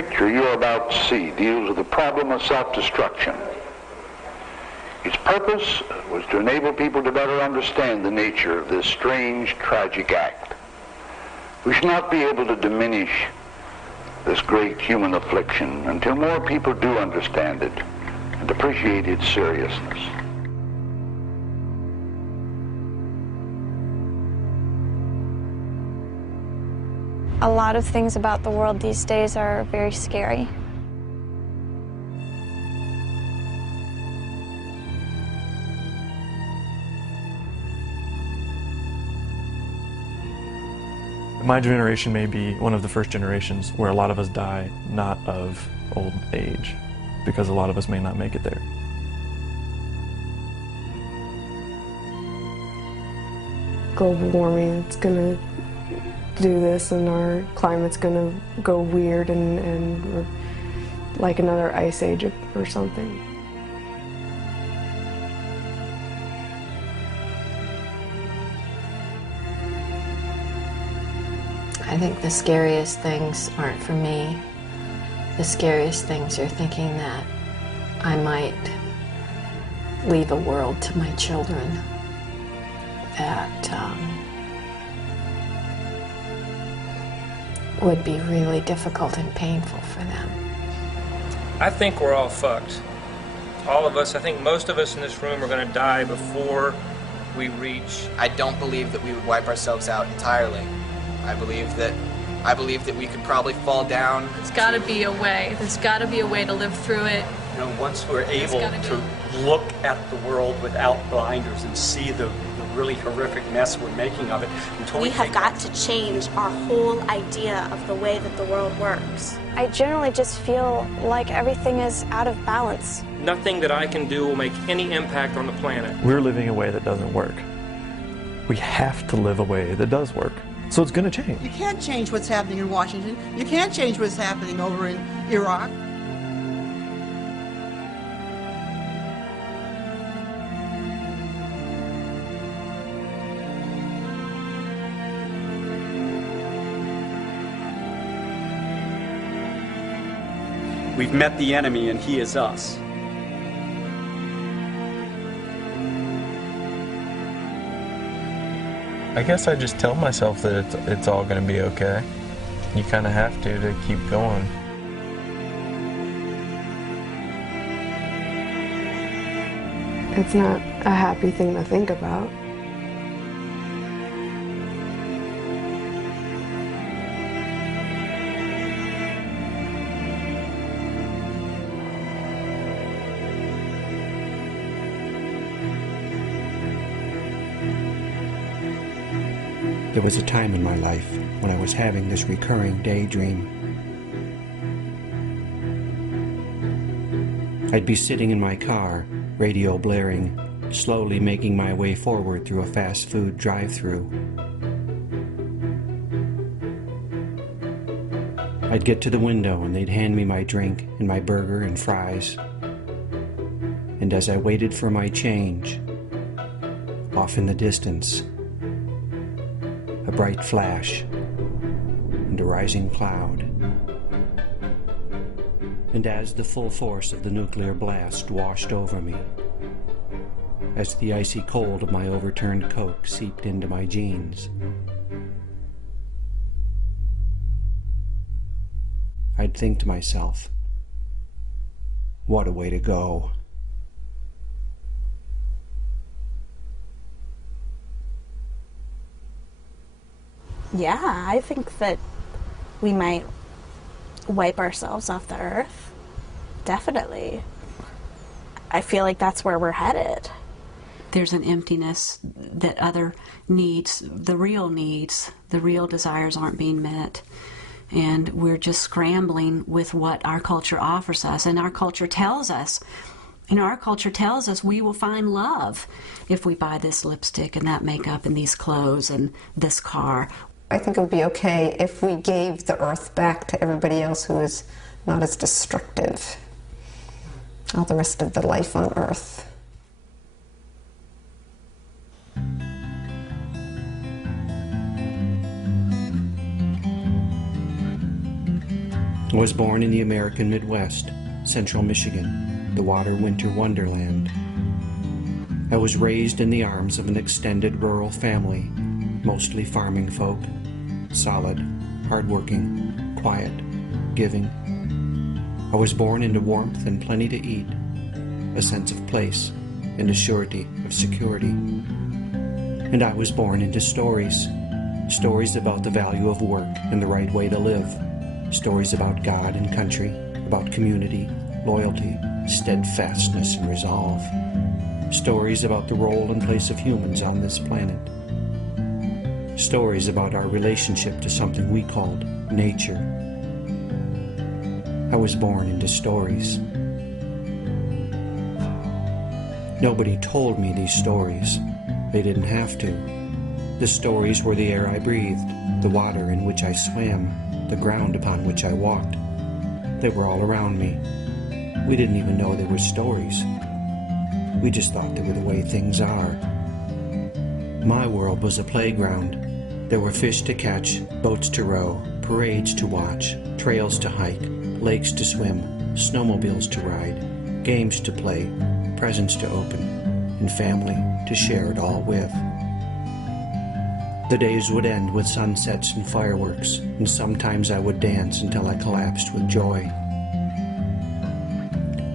picture you're about to see deals with the problem of self-destruction. Its purpose was to enable people to better understand the nature of this strange, tragic act. We should not be able to diminish this great human affliction until more people do understand it and appreciate its seriousness. A lot of things about the world these days are very scary. My generation may be one of the first generations where a lot of us die not of old age, because a lot of us may not make it there. Global warming, it's gonna do this, and our climate's gonna go weird and we're like another ice age or something. I think the scariest things aren't for me. The scariest things are thinking that I might leave a world to my children that would be really difficult and painful for them. I think we're all fucked. All of us, I think most of us in this room are going to die before we reach. I don't believe that we would wipe ourselves out entirely. I believe that we could probably fall down. There's got to be a way. There's got to be a way to live through it. You know, once we're able to look at the world without blinders and see the really horrific mess we're making of it. We have got to change our whole idea of the way that the world works. I generally just feel like everything is out of balance. Nothing that I can do will make any impact on the planet. We're living a way that doesn't work. We have to live a way that does work. So it's going to change. You can't change what's happening in Washington. You can't change what's happening over in Iraq. We've met the enemy and he is us. I guess I just tell myself that it's all going to be okay. You kind of have to keep going. It's not a happy thing to think about. There was a time in my life when I was having this recurring daydream. I'd be sitting in my car, radio blaring, slowly making my way forward through a fast food drive-thru. I'd get to the window and they'd hand me my drink and my burger and fries. And as I waited for my change, off in the distance, a bright flash and a rising cloud. And as the full force of the nuclear blast washed over me, as the icy cold of my overturned Coke seeped into my jeans, I'd think to myself, what a way to go. Yeah, I think that we might wipe ourselves off the earth. Definitely. I feel like that's where we're headed. There's an emptiness that other needs, the real desires aren't being met. And we're just scrambling with what our culture offers us. And our culture tells us, we will find love if we buy this lipstick and that makeup and these clothes and this car. I think it would be okay if we gave the earth back to everybody else who is not as destructive. All the rest of the life on earth. was born in the American Midwest, central Michigan, the water winter wonderland. I was raised in the arms of an extended rural family, mostly farming folk, solid, hardworking, quiet, giving. I was born into warmth and plenty to eat, a sense of place, and a surety of security. And I was born into stories, stories about the value of work and the right way to live, stories about God and country, about community, loyalty, steadfastness, and resolve, stories about the role and place of humans on this planet, stories about our relationship to something we called nature. I was born into stories. Nobody told me these stories. They didn't have to. The stories were the air I breathed, the water in which I swam, the ground upon which I walked. They were all around me. We didn't even know they were stories. We just thought they were the way things are. My world was a playground. There were fish to catch, boats to row, parades to watch, trails to hike, lakes to swim, snowmobiles to ride, games to play, presents to open, and family to share it all with. The days would end with sunsets and fireworks, and sometimes I would dance until I collapsed with joy.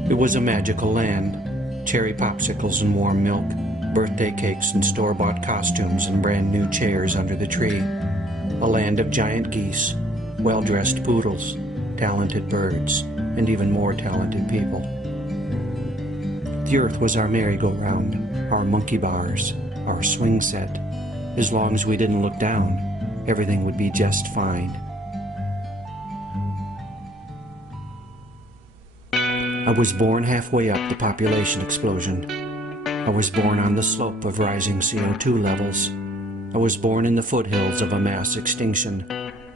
It was a magical land, cherry popsicles and warm milk, birthday cakes and store-bought costumes and brand-new chairs under the tree, a land of giant geese, well-dressed poodles, talented birds, and even more talented people. The earth was our merry-go-round, our monkey bars, our swing set. As long as we didn't look down, everything would be just fine. I was born halfway up the population explosion. I was born on the slope of rising CO2 levels. I was born in the foothills of a mass extinction.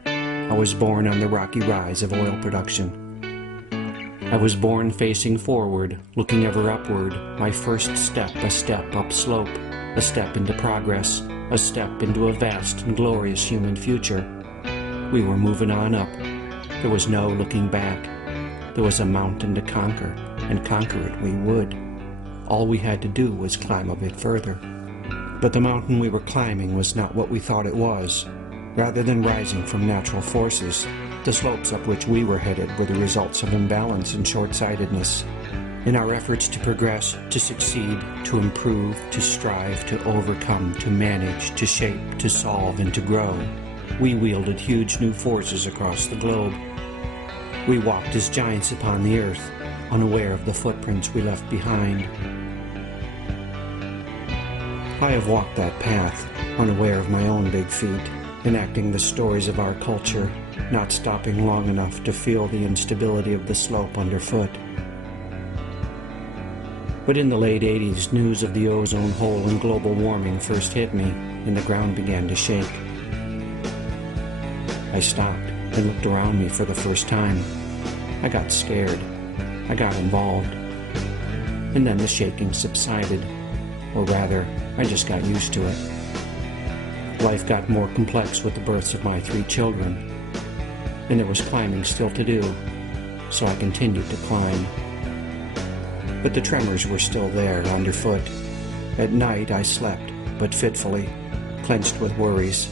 I was born on the rocky rise of oil production. I was born facing forward, looking ever upward, my first step a step upslope, a step into progress, a step into a vast and glorious human future. We were moving on up. There was no looking back. There was a mountain to conquer, and conquer it we would. All we had to do was climb a bit further. But the mountain we were climbing was not what we thought it was. Rather than rising from natural forces, the slopes up which we were headed were the results of imbalance and short-sightedness. In our efforts to progress, to succeed, to improve, to strive, to overcome, to manage, to shape, to solve, and to grow, we wielded huge new forces across the globe. We walked as giants upon the earth, unaware of the footprints we left behind. I have walked that path, unaware of my own big feet, enacting the stories of our culture, not stopping long enough to feel the instability of the slope underfoot. But in the late 80s, news of the ozone hole and global warming first hit me, and the ground began to shake. I stopped and looked around me for the first time. I got scared. I got involved. And then the shaking subsided. Or rather, I just got used to it. Life got more complex with the births of my 3 children. And there was climbing still to do, so I continued to climb. But the tremors were still there, underfoot. At night I slept, but fitfully, clenched with worries,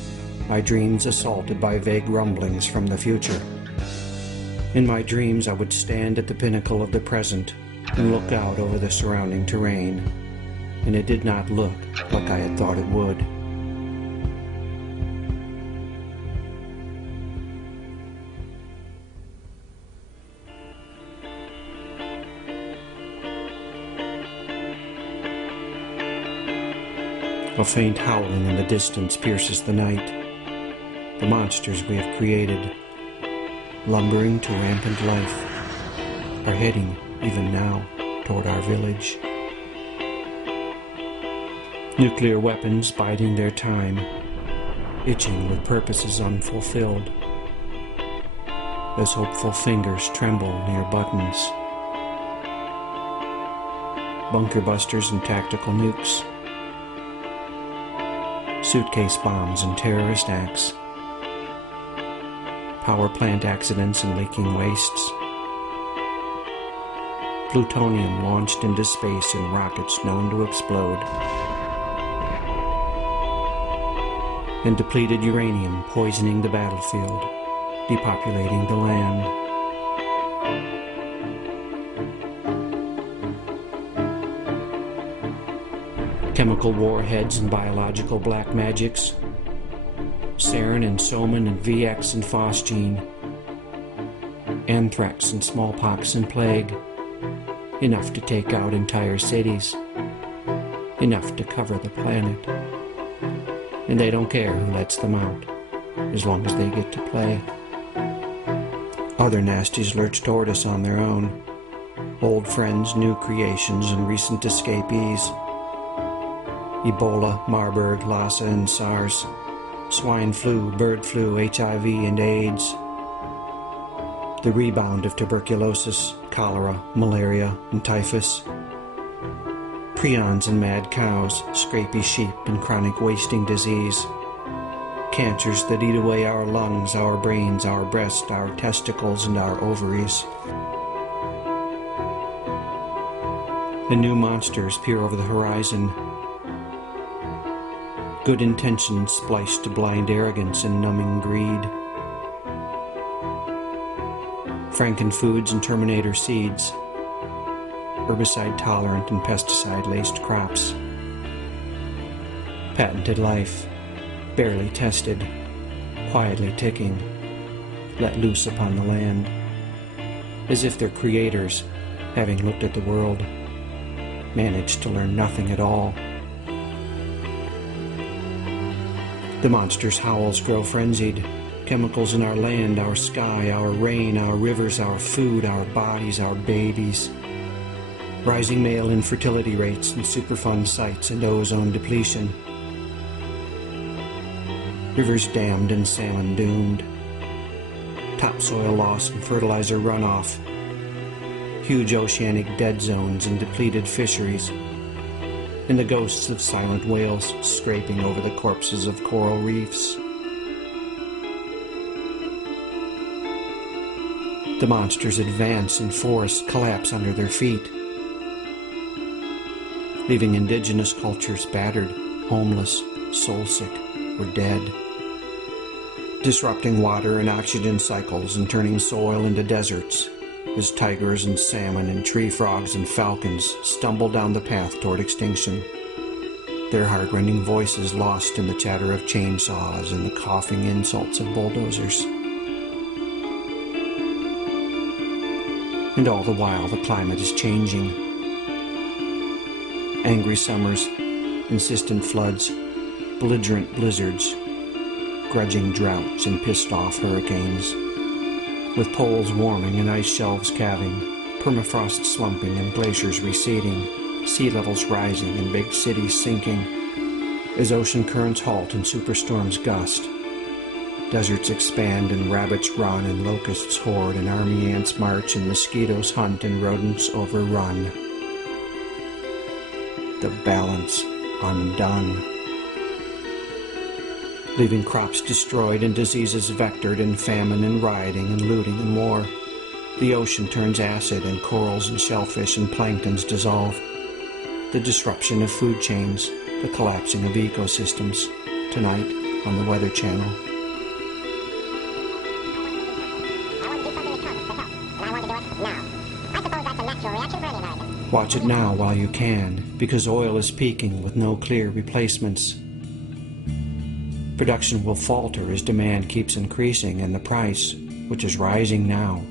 my dreams assaulted by vague rumblings from the future. In my dreams I would stand at the pinnacle of the present and look out over the surrounding terrain, and it did not look like I had thought it would. A faint howling in the distance pierces the night. The monsters we have created, lumbering to rampant life, are heading, even now, toward our village. Nuclear weapons biding their time, itching with purposes unfulfilled, as hopeful fingers tremble near buttons. Bunker busters and tactical nukes, suitcase bombs and terrorist acts, power plant accidents and leaking wastes. Plutonium launched into space in rockets known to explode. And depleted uranium poisoning the battlefield, depopulating the land. Chemical warheads and biological black magics, sarin and soman and VX and phosgene, anthrax and smallpox and plague, enough to take out entire cities, enough to cover the planet. And they don't care who lets them out, as long as they get to play. Other nasties lurch toward us on their own, old friends, new creations, and recent escapees. Ebola, Marburg, Lassa, and SARS, swine flu, bird flu, HIV, and AIDS. The rebound of tuberculosis, cholera, malaria, and typhus. Prions and mad cows, scrapy sheep, and chronic wasting disease. Cancers that eat away our lungs, our brains, our breast, our testicles, and our ovaries. The new monsters peer over the horizon. Good intentions spliced to blind arrogance and numbing greed. Frankenfoods and Terminator seeds. Herbicide-tolerant and pesticide-laced crops. Patented life, barely tested, quietly ticking, let loose upon the land, as if their creators, having looked at the world, managed to learn nothing at all. The monster's howls grow frenzied. Chemicals in our land, our sky, our rain, our rivers, our food, our bodies, our babies. Rising male infertility rates and Superfund sites and ozone depletion. Rivers dammed and salmon doomed. Topsoil loss and fertilizer runoff. Huge oceanic dead zones and depleted fisheries. And the ghosts of silent whales scraping over the corpses of coral reefs. The monsters advance and forests collapse under their feet, leaving indigenous cultures battered, homeless, soul-sick, or dead. Disrupting water and oxygen cycles and turning soil into deserts, as tigers and salmon and tree frogs and falcons stumble down the path toward extinction, their heart-rending voices lost in the chatter of chainsaws and the coughing insults of bulldozers. And all the while the climate is changing. Angry summers, insistent floods, belligerent blizzards, grudging droughts and pissed-off hurricanes. With poles warming and ice shelves calving, permafrost slumping and glaciers receding, sea levels rising and big cities sinking, as ocean currents halt and superstorms gust, deserts expand and rabbits run and locusts hoard and army ants march and mosquitoes hunt and rodents overrun. The balance undone. Leaving crops destroyed and diseases vectored and famine and rioting and looting and war. The ocean turns acid and corals and shellfish and planktons dissolve. The disruption of food chains, the collapsing of ecosystems. Tonight on the Weather Channel. Watch it now while you can, because oil is peaking with no clear replacements. Production will falter as demand keeps increasing, and the price, which is rising now,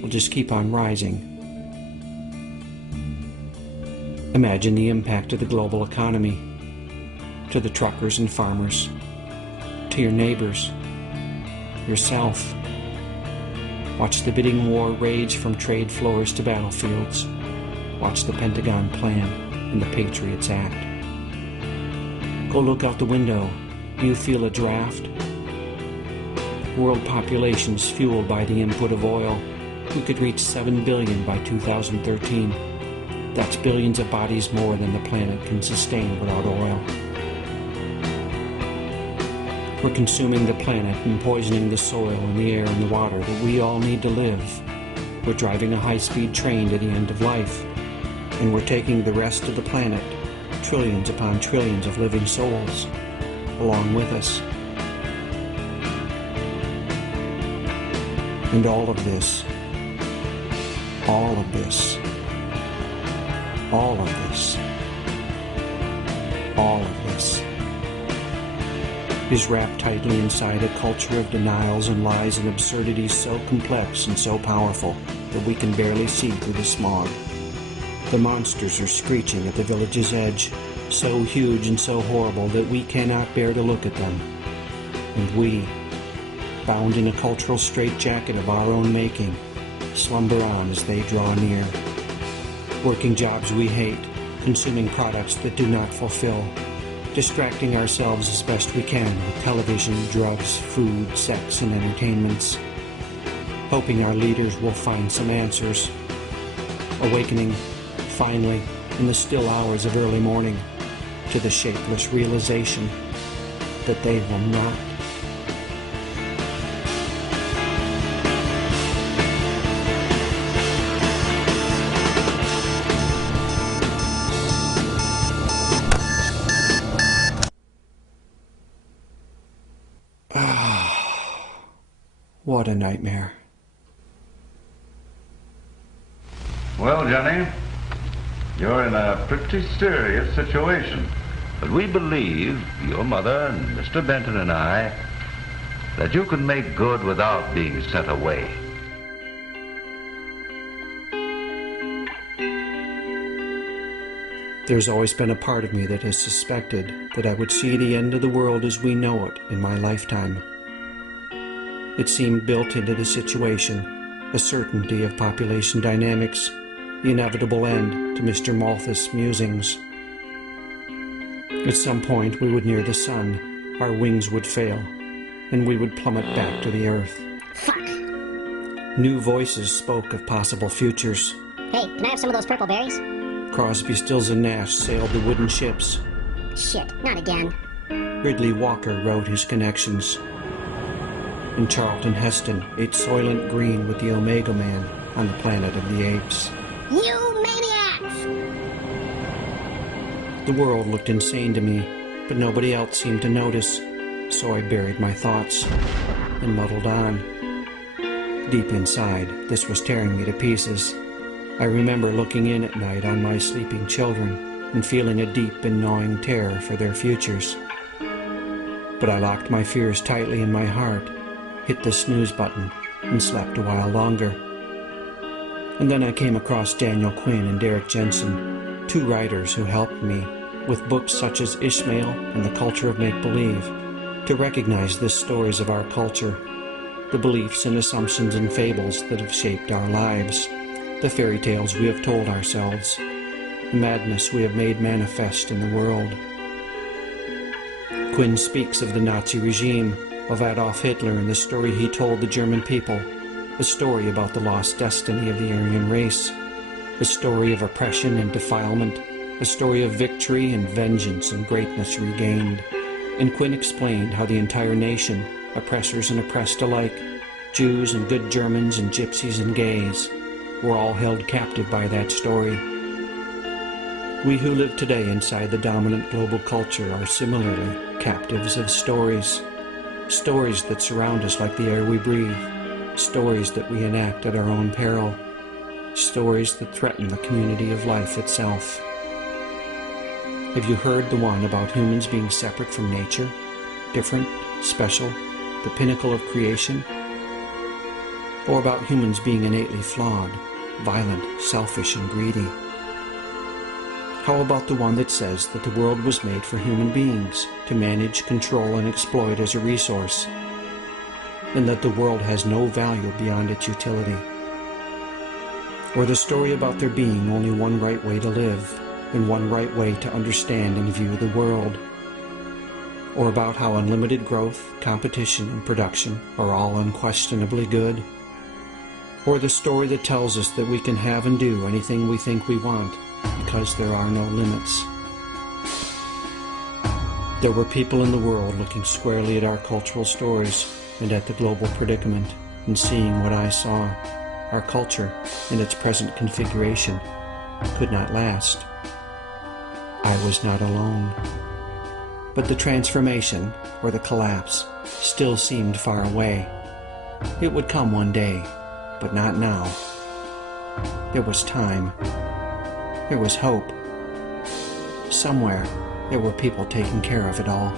will just keep on rising. Imagine the impact of the global economy, to the truckers and farmers, to your neighbors, yourself. Watch the bidding war rage from trade floors to battlefields. Watch the Pentagon plan and the Patriots Act. Go look out the window. Do you feel a draft? World populations fueled by the input of oil. We could reach 7 billion by 2013. That's billions of bodies more than the planet can sustain without oil. We're consuming the planet and poisoning the soil and the air and the water that we all need to live. We're driving a high-speed train to the end of life, and we're taking the rest of the planet, trillions upon trillions of living souls, along with us. And all of this, all of this, all of this, all of this is wrapped tightly inside a culture of denials and lies and absurdities so complex and so powerful that we can barely see through the smog. The monsters are screeching at the village's edge, so huge and so horrible that we cannot bear to look at them. And we, bound in a cultural straitjacket of our own making, slumber on as they draw near. Working jobs we hate, consuming products that do not fulfill, distracting ourselves as best we can with television, drugs, food, sex, and entertainments, hoping our leaders will find some answers, awakening, finally, in the still hours of early morning, to the shapeless realization that they will not. What a nightmare. Well, Johnny, you're in a pretty serious situation. But we believe, your mother and Mr. Benton and I, that you can make good without being sent away. There's always been a part of me that has suspected that I would see the end of the world as we know it in my lifetime. It seemed built into the situation, a certainty of population dynamics, the inevitable end to Mr. Malthus' musings. At some point we would near the sun, our wings would fail, and we would plummet back to the earth. Fuck! New voices spoke of possible futures. Hey, can I have some of those purple berries? Crosby, Stills, and Nash sailed the wooden ships. Shit, not again. Ridley Walker wrote his connections. And Charlton Heston ate Soylent Green with the Omega Man on the Planet of the Apes. You maniacs! The world looked insane to me, but nobody else seemed to notice, so I buried my thoughts and muddled on. Deep inside, this was tearing me to pieces. I remember looking in at night on my sleeping children and feeling a deep and gnawing terror for their futures. But I locked my fears tightly in my heart, hit the snooze button, and slept a while longer. And then I came across Daniel Quinn and Derek Jensen, two writers who helped me, with books such as Ishmael and The Culture of Make-Believe, to recognize the stories of our culture, the beliefs and assumptions and fables that have shaped our lives, the fairy tales we have told ourselves, the madness we have made manifest in the world. Quinn speaks of the Nazi regime, of Adolf Hitler and the story he told the German people, a story about the lost destiny of the Aryan race, a story of oppression and defilement, a story of victory and vengeance and greatness regained. And Quinn explained how the entire nation, oppressors and oppressed alike, Jews and good Germans and gypsies and gays, were all held captive by that story. We who live today inside the dominant global culture are similarly captives of stories. Stories that surround us like the air we breathe. Stories that we enact at our own peril. Stories that threaten the community of life itself. Have you heard the one about humans being separate from nature? Different, special, the pinnacle of creation? Or about humans being innately flawed, violent, selfish, and greedy? How about the one that says that the world was made for human beings to manage, control, and exploit as a resource, and that the world has no value beyond its utility? Or the story about there being only one right way to live, and one right way to understand and view the world? Or about how unlimited growth, competition, and production are all unquestionably good? Or the story that tells us that we can have and do anything we think we want, because there are no limits. There were people in the world looking squarely at our cultural stories and at the global predicament and seeing what I saw. Our culture, in its present configuration, could not last. I was not alone. But the transformation, or the collapse, still seemed far away. It would come one day, but not now. There was time. There was hope. Somewhere, there were people taking care of it all.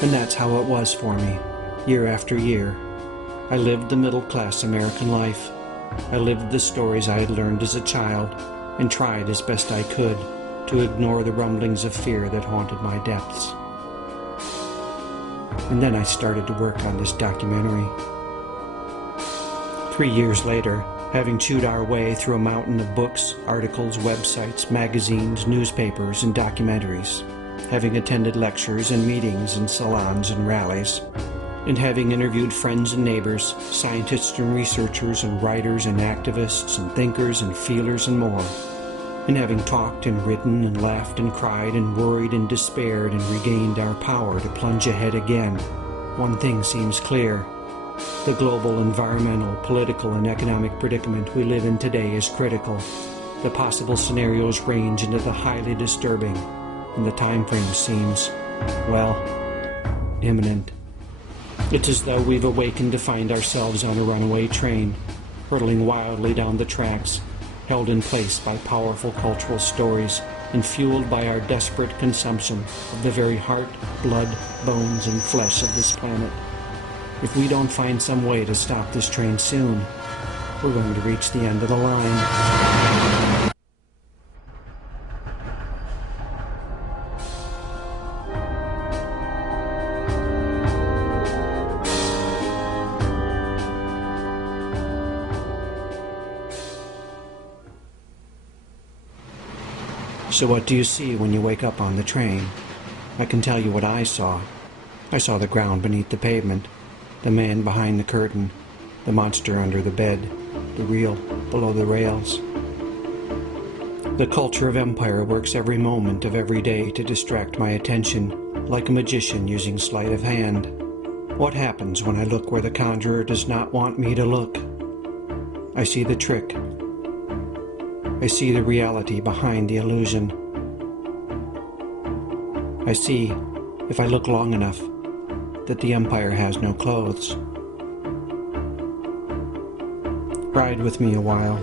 And that's how it was for me, year after year. I lived the middle-class American life. I lived the stories I had learned as a child and tried as best I could to ignore the rumblings of fear that haunted my depths. And then I started to work on this documentary. 3 years later, having chewed our way through a mountain of books, articles, websites, magazines, newspapers, and documentaries, having attended lectures and meetings in salons and rallies, and having interviewed friends and neighbors, scientists and researchers and writers and activists and thinkers and feelers and more, and having talked and written and laughed and cried and worried and despaired and regained our power to plunge ahead again, one thing seems clear. The global environmental, political, and economic predicament we live in today is critical. The possible scenarios range into the highly disturbing, and the time frame seems, well, imminent. It's as though we've awakened to find ourselves on a runaway train, hurtling wildly down the tracks, held in place by powerful cultural stories and fueled by our desperate consumption of the very heart, blood, bones, and flesh of this planet. If we don't find some way to stop this train soon, we're going to reach the end of the line. So what do you see when you wake up on the train? I can tell you what I saw. I saw the ground beneath the pavement, the man behind the curtain, the monster under the bed, the real below the rails. The culture of empire works every moment of every day to distract my attention, like a magician using sleight of hand. What happens when I look where the conjurer does not want me to look? I see the trick. I see the reality behind the illusion. I see, if I look long enough, that the empire has no clothes. Ride with me a while.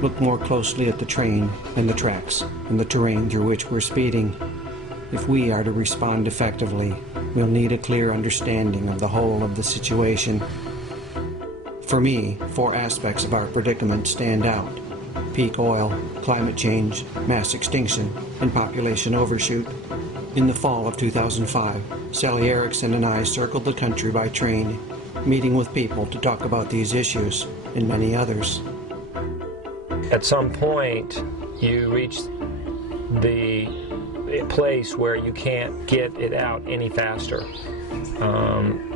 Look more closely at the train and the tracks and the terrain through which we're speeding. If we are to respond effectively, we'll need a clear understanding of the whole of the situation. For me, 4 aspects of our predicament stand out: peak oil, climate change, mass extinction, and population overshoot. In the fall of 2005, Sally Erickson and I circled the country by train, meeting with people to talk about these issues and many others. At some point, you reach the place where you can't get it out any faster.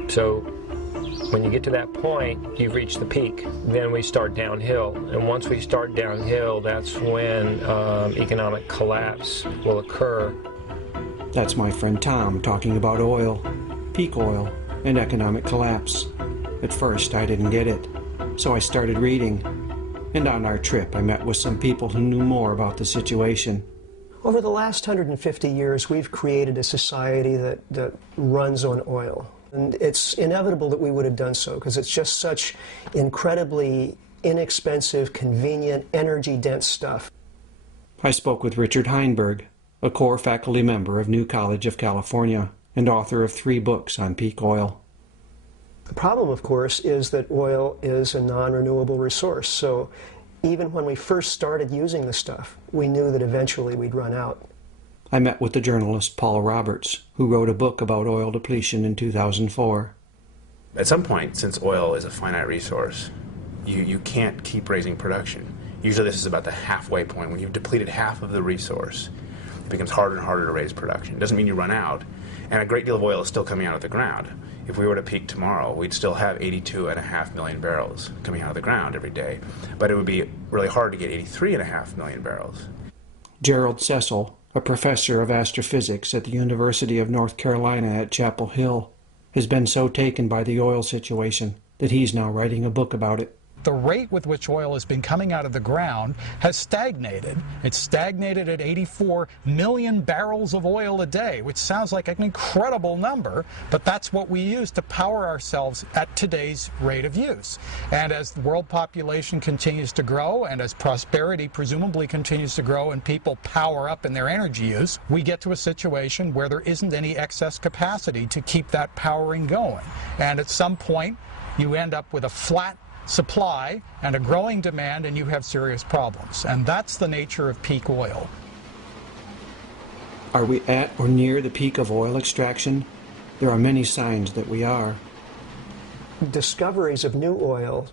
So when you get to that point, you've reached the peak. Then we start downhill. And once we start downhill, that's when economic collapse will occur. That's my friend Tom talking about oil, peak oil, and economic collapse. At first, I didn't get it, so I started reading. And on our trip, I met with some people who knew more about the situation. Over the last 150 years, we've created a society that runs on oil. And it's inevitable that we would have done so, because it's just such incredibly inexpensive, convenient, energy-dense stuff. I spoke with Richard Heinberg, a core faculty member of New College of California and author of 3 books on peak oil. The problem, of course, is that oil is a non-renewable resource. So even when we first started using the stuff, we knew that eventually we'd run out. I met with the journalist Paul Roberts, who wrote a book about oil depletion in 2004. At some point, since oil is a finite resource, you can't keep raising production. Usually this is about the halfway point. When you've depleted half of the resource, it becomes harder and harder to raise production. It doesn't mean you run out, and a great deal of oil is still coming out of the ground. If we were to peak tomorrow, we'd still have 82.5 million barrels coming out of the ground every day, but it would be really hard to get 83.5 million barrels. Gerald Cecil, a professor of astrophysics at the University of North Carolina at Chapel Hill, has been so taken by the oil situation that he's now writing a book about it. The rate with which oil has been coming out of the ground has stagnated. It's stagnated at 84 million barrels of oil a day, which sounds like an incredible number, but that's what we use to power ourselves at today's rate of use. And as the world population continues to grow, and as prosperity presumably continues to grow and people power up in their energy use, we get to a situation where there isn't any excess capacity to keep that powering going. And at some point, you end up with a flat supply and a growing demand, and you have serious problems. And that's the nature of peak oil. Are we at or near the peak of oil extraction? There are many signs that we are. Discoveries of new oil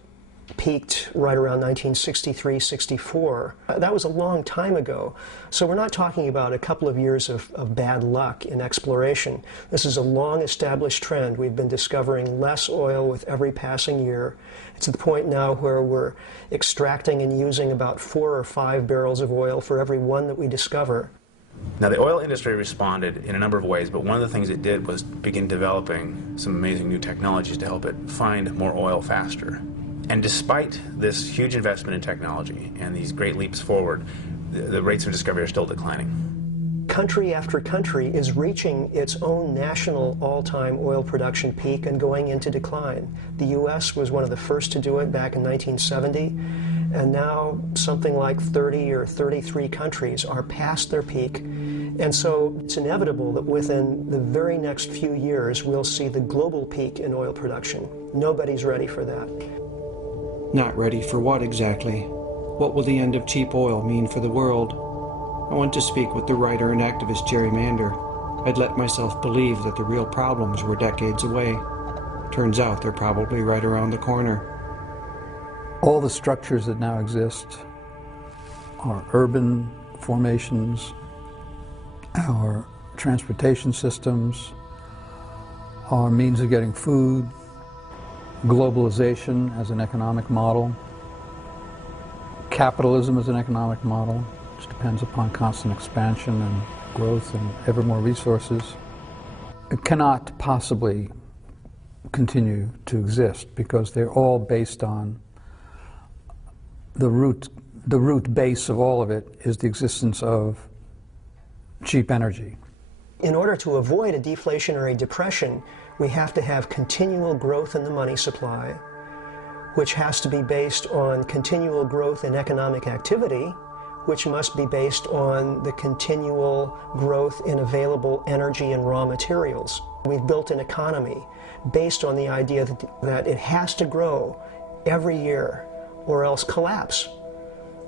peaked right around 1963-64. That was a long time ago. So we're not talking about a couple of years of bad luck in exploration. This is a long-established trend. We've been discovering less oil with every passing year. It's at the point now where we're extracting and using about 4 or 5 barrels of oil for every one that we discover. Now, the oil industry responded in a number of ways, but one of the things it did was begin developing some amazing new technologies to help it find more oil faster. And despite this huge investment in technology and these great leaps forward, the rates of discovery are still declining. Country after country is reaching its own national all-time oil production peak and going into decline. The U.S. was one of the first to do it back in 1970, and now something like 30 or 33 countries are past their peak. And so it's inevitable that within the very next few years we'll see the global peak in oil production. Nobody's ready for that. Not ready for what exactly? What will the end of cheap oil mean for the world? I went to speak with the writer and activist Jerry Mander. I'd let myself believe that the real problems were decades away. Turns out they're probably right around the corner. All the structures that now exist, our urban formations, our transportation systems, our means of getting food, globalization as an economic model, capitalism as an economic model, which depends upon constant expansion and growth and ever more resources. It cannot possibly continue to exist because they're all based on the root base of all of it is the existence of cheap energy. In order to avoid a deflationary depression, we have to have continual growth in the money supply, which has to be based on continual growth in economic activity, which must be based on the continual growth in available energy and raw materials. We've built an economy based on the idea that it has to grow every year or else collapse.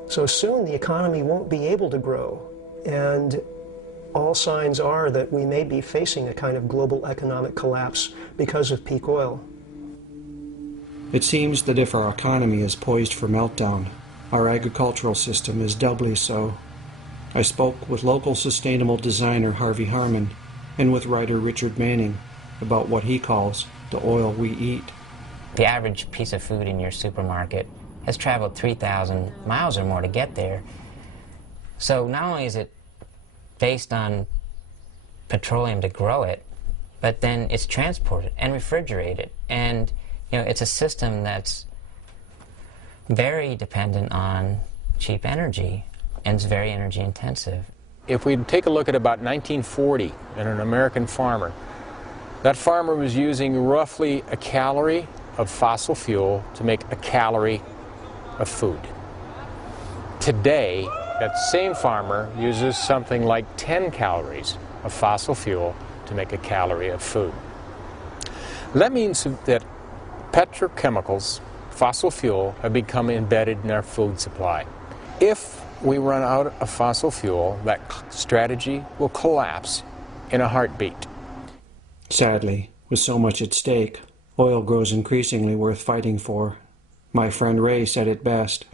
So soon the economy won't be able to grow, and all signs are that we may be facing a kind of global economic collapse because of peak oil. It seems that if our economy is poised for meltdown, our agricultural system is doubly so. I spoke with local sustainable designer Harvey Harmon and with writer Richard Manning about what he calls the oil we eat. The average piece of food in your supermarket has traveled 3,000 miles or more to get there. So not only is it based on petroleum to grow it, but then it's transported and refrigerated. And it's a system that's very dependent on cheap energy, and it's very energy intensive. If we take a look at about 1940 and an American farmer, that farmer was using roughly a calorie of fossil fuel to make a calorie of food. Today, that same farmer uses something like 10 calories of fossil fuel to make a calorie of food. That means that petrochemicals, fossil fuel, have become embedded in our food supply. If we run out of fossil fuel, that strategy will collapse in a heartbeat. Sadly, with so much at stake, oil grows increasingly worth fighting for. My friend Ray said it best.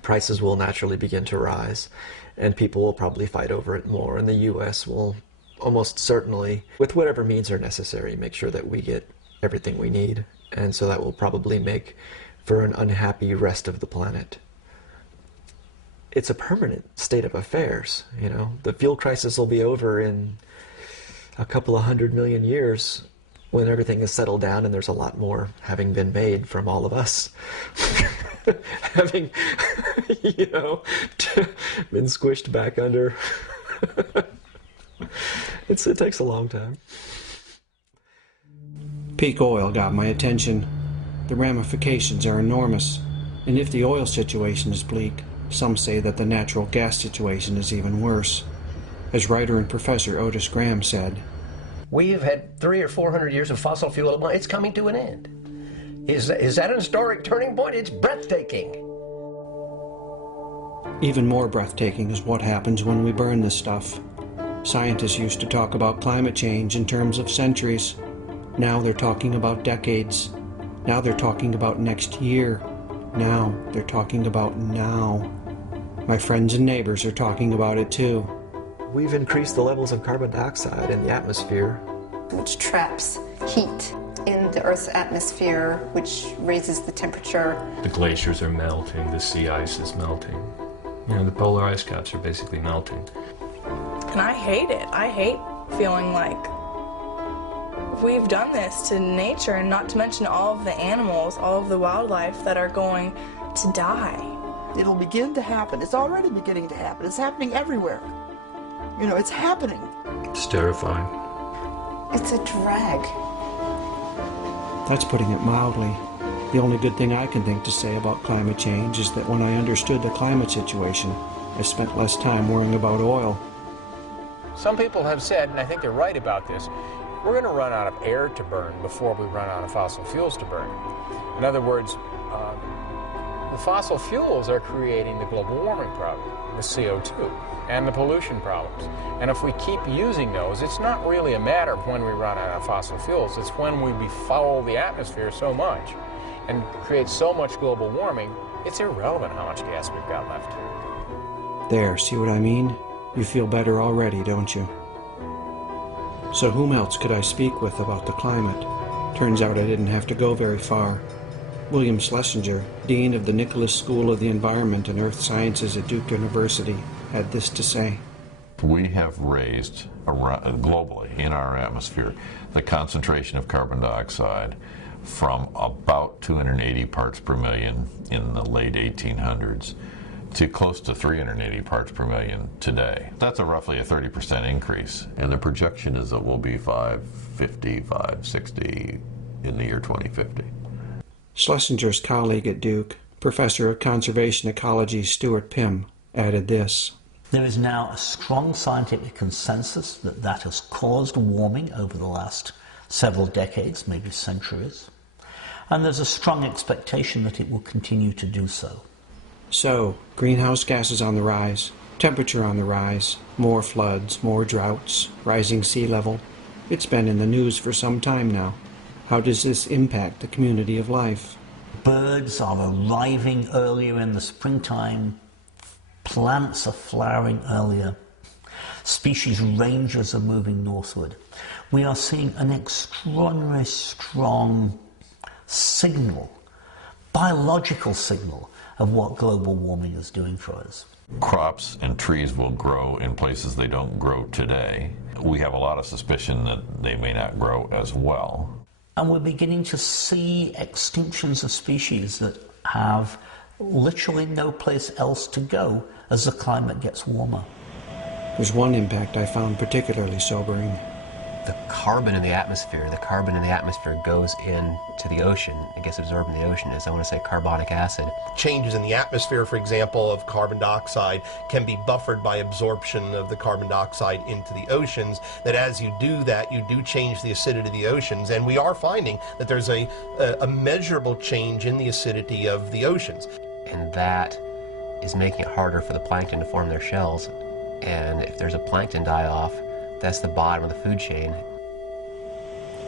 Prices will naturally begin to rise, and people will probably fight over it more, and the U.S. will almost certainly, with whatever means are necessary, make sure that we get everything we need, and so that will probably make for an unhappy rest of the planet. it's a permanent state of affairs. You know, the fuel crisis will be over in a couple of 100 million years when everything is settled down and there's a lot more having been made from all of us. Having, you know, been squished back under. It takes a long time. Peak oil got my attention. The ramifications are enormous, and if the oil situation is bleak, some say that the natural gas situation is even worse. As writer and professor Otis Graham said, "We've had 300 or 400 years of fossil fuel. It's coming to an end. Is that an historic turning point? It's breathtaking." Even more breathtaking is what happens when we burn this stuff. Scientists used to talk about climate change in terms of centuries. Now they're talking about decades. Now they're talking about next year. Now they're talking about now. My friends and neighbors are talking about it too. We've increased the levels of carbon dioxide in the atmosphere, which traps heat in the Earth's atmosphere, which raises the temperature. The glaciers are melting, the sea ice is melting. You know, the polar ice caps are basically melting. And I hate it. I hate feeling like we've done this to nature, and not to mention all of the animals, all of the wildlife that are going to die. It'll begin to happen. It's already beginning to happen. It's happening everywhere. You know, it's happening. It's terrifying. It's a drag. That's putting it mildly. The only good thing I can think to say about climate change is that when I understood the climate situation, I spent less time worrying about oil. Some people have said, and I think they're right about this, we're going to run out of air to burn before we run out of fossil fuels to burn. In other words, the fossil fuels are creating the global warming problem, the CO2, and the pollution problems. And if we keep using those, it's not really a matter of when we run out of fossil fuels, it's when we befoul the atmosphere so much and create so much global warming, it's irrelevant how much gas we've got left. There, see what I mean? You feel better already, don't you? So whom else could I speak with about the climate? Turns out I didn't have to go very far. William Schlesinger, Dean of the Nicholas School of the Environment and Earth Sciences at Duke University, had this to say. We have raised globally in our atmosphere the concentration of carbon dioxide from about 280 parts per million in the late 1800s to close to 380 parts per million today. That's roughly a 30% increase. And the projection is that we'll be 550, 560 in the year 2050. Schlesinger's colleague at Duke, Professor of Conservation Ecology Stuart Pym, added this. There is now a strong scientific consensus that that has caused warming over the last several decades, maybe centuries. And there's a strong expectation that it will continue to do so. So, greenhouse gases on the rise, temperature on the rise, more floods, more droughts, rising sea level. It's been in the news for some time now. How does this impact the community of life? Birds are arriving earlier in the springtime. Plants are flowering earlier. Species ranges are moving northward. We are seeing an extraordinarily strong signal, biological signal, of what global warming is doing for us. Crops and trees will grow in places they don't grow today. We have a lot of suspicion that they may not grow as well. And we're beginning to see extinctions of species that have literally no place else to go as the climate gets warmer. There's one impact I found particularly sobering. The carbon in the atmosphere goes into the ocean and gets absorbed in the ocean as, I want to say, carbonic acid. Changes in the atmosphere, for example, of carbon dioxide can be buffered by absorption of the carbon dioxide into the oceans, that as you do that, you do change the acidity of the oceans. And we are finding that there's a measurable change in the acidity of the oceans. And that is making it harder for the plankton to form their shells. And if there's a plankton die-off, that's the bottom of the food chain.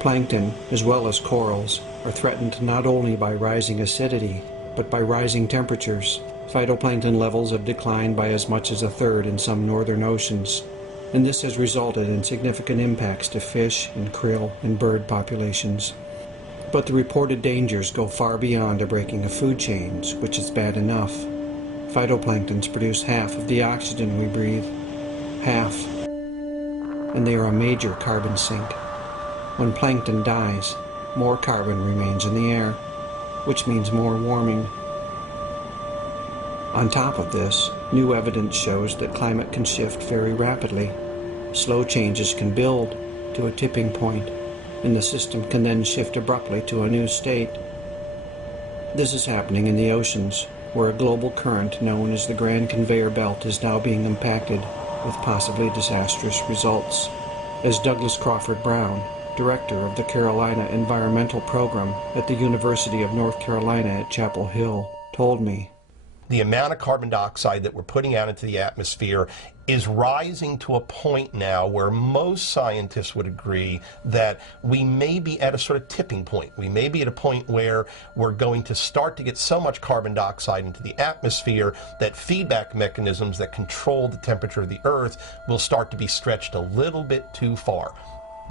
Plankton, as well as corals, are threatened not only by rising acidity, but by rising temperatures. Phytoplankton levels have declined by as much as a third in some northern oceans, and this has resulted in significant impacts to fish and krill and bird populations. But the reported dangers go far beyond a breaking of food chains, which is bad enough. Phytoplanktons produce half of the oxygen we breathe. Half. And they are a major carbon sink. When plankton dies, more carbon remains in the air, which means more warming. On top of this, new evidence shows that climate can shift very rapidly. Slow changes can build to a tipping point, and the system can then shift abruptly to a new state. This is happening in the oceans, where a global current known as the Grand Conveyor Belt is now being impacted with possibly disastrous results. As Douglas Crawford Brown, director of the Carolina Environmental Program at the University of North Carolina at Chapel Hill, told me, the amount of carbon dioxide that we're putting out into the atmosphere is rising to a point now where most scientists would agree that we may be at a sort of tipping point. We may be at a point where we're going to start to get so much carbon dioxide into the atmosphere that feedback mechanisms that control the temperature of the Earth will start to be stretched a little bit too far.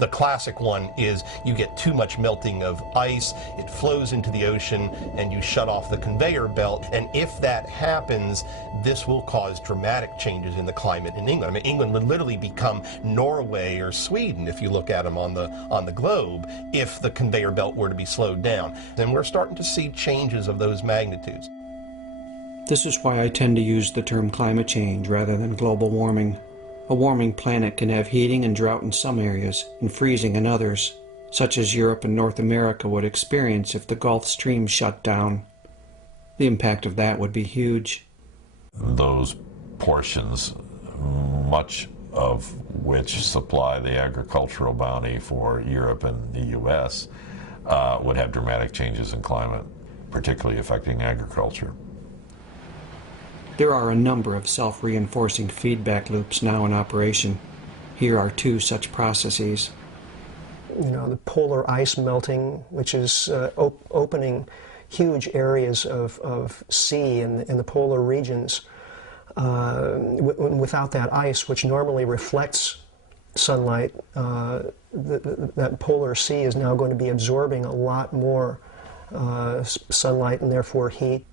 The classic one is you get too much melting of ice, it flows into the ocean, and you shut off the conveyor belt. And if that happens, this will cause dramatic changes in the climate in England. I mean, England would literally become Norway or Sweden, if you look at them on the globe, if the conveyor belt were to be slowed down. And we're starting to see changes of those magnitudes. This is why I tend to use the term climate change rather than global warming. A warming planet can have heating and drought in some areas and freezing in others, such as Europe and North America would experience if the Gulf Stream shut down. The impact of that would be huge. Those portions, much of which supply the agricultural bounty for Europe and the U.S., would have dramatic changes in climate, particularly affecting agriculture. There are a number of self-reinforcing feedback loops now in operation. Here are two such processes. You know, the polar ice melting, which is opening huge areas of sea in the polar regions. Without that ice, which normally reflects sunlight, that polar sea is now going to be absorbing a lot more sunlight and therefore heat.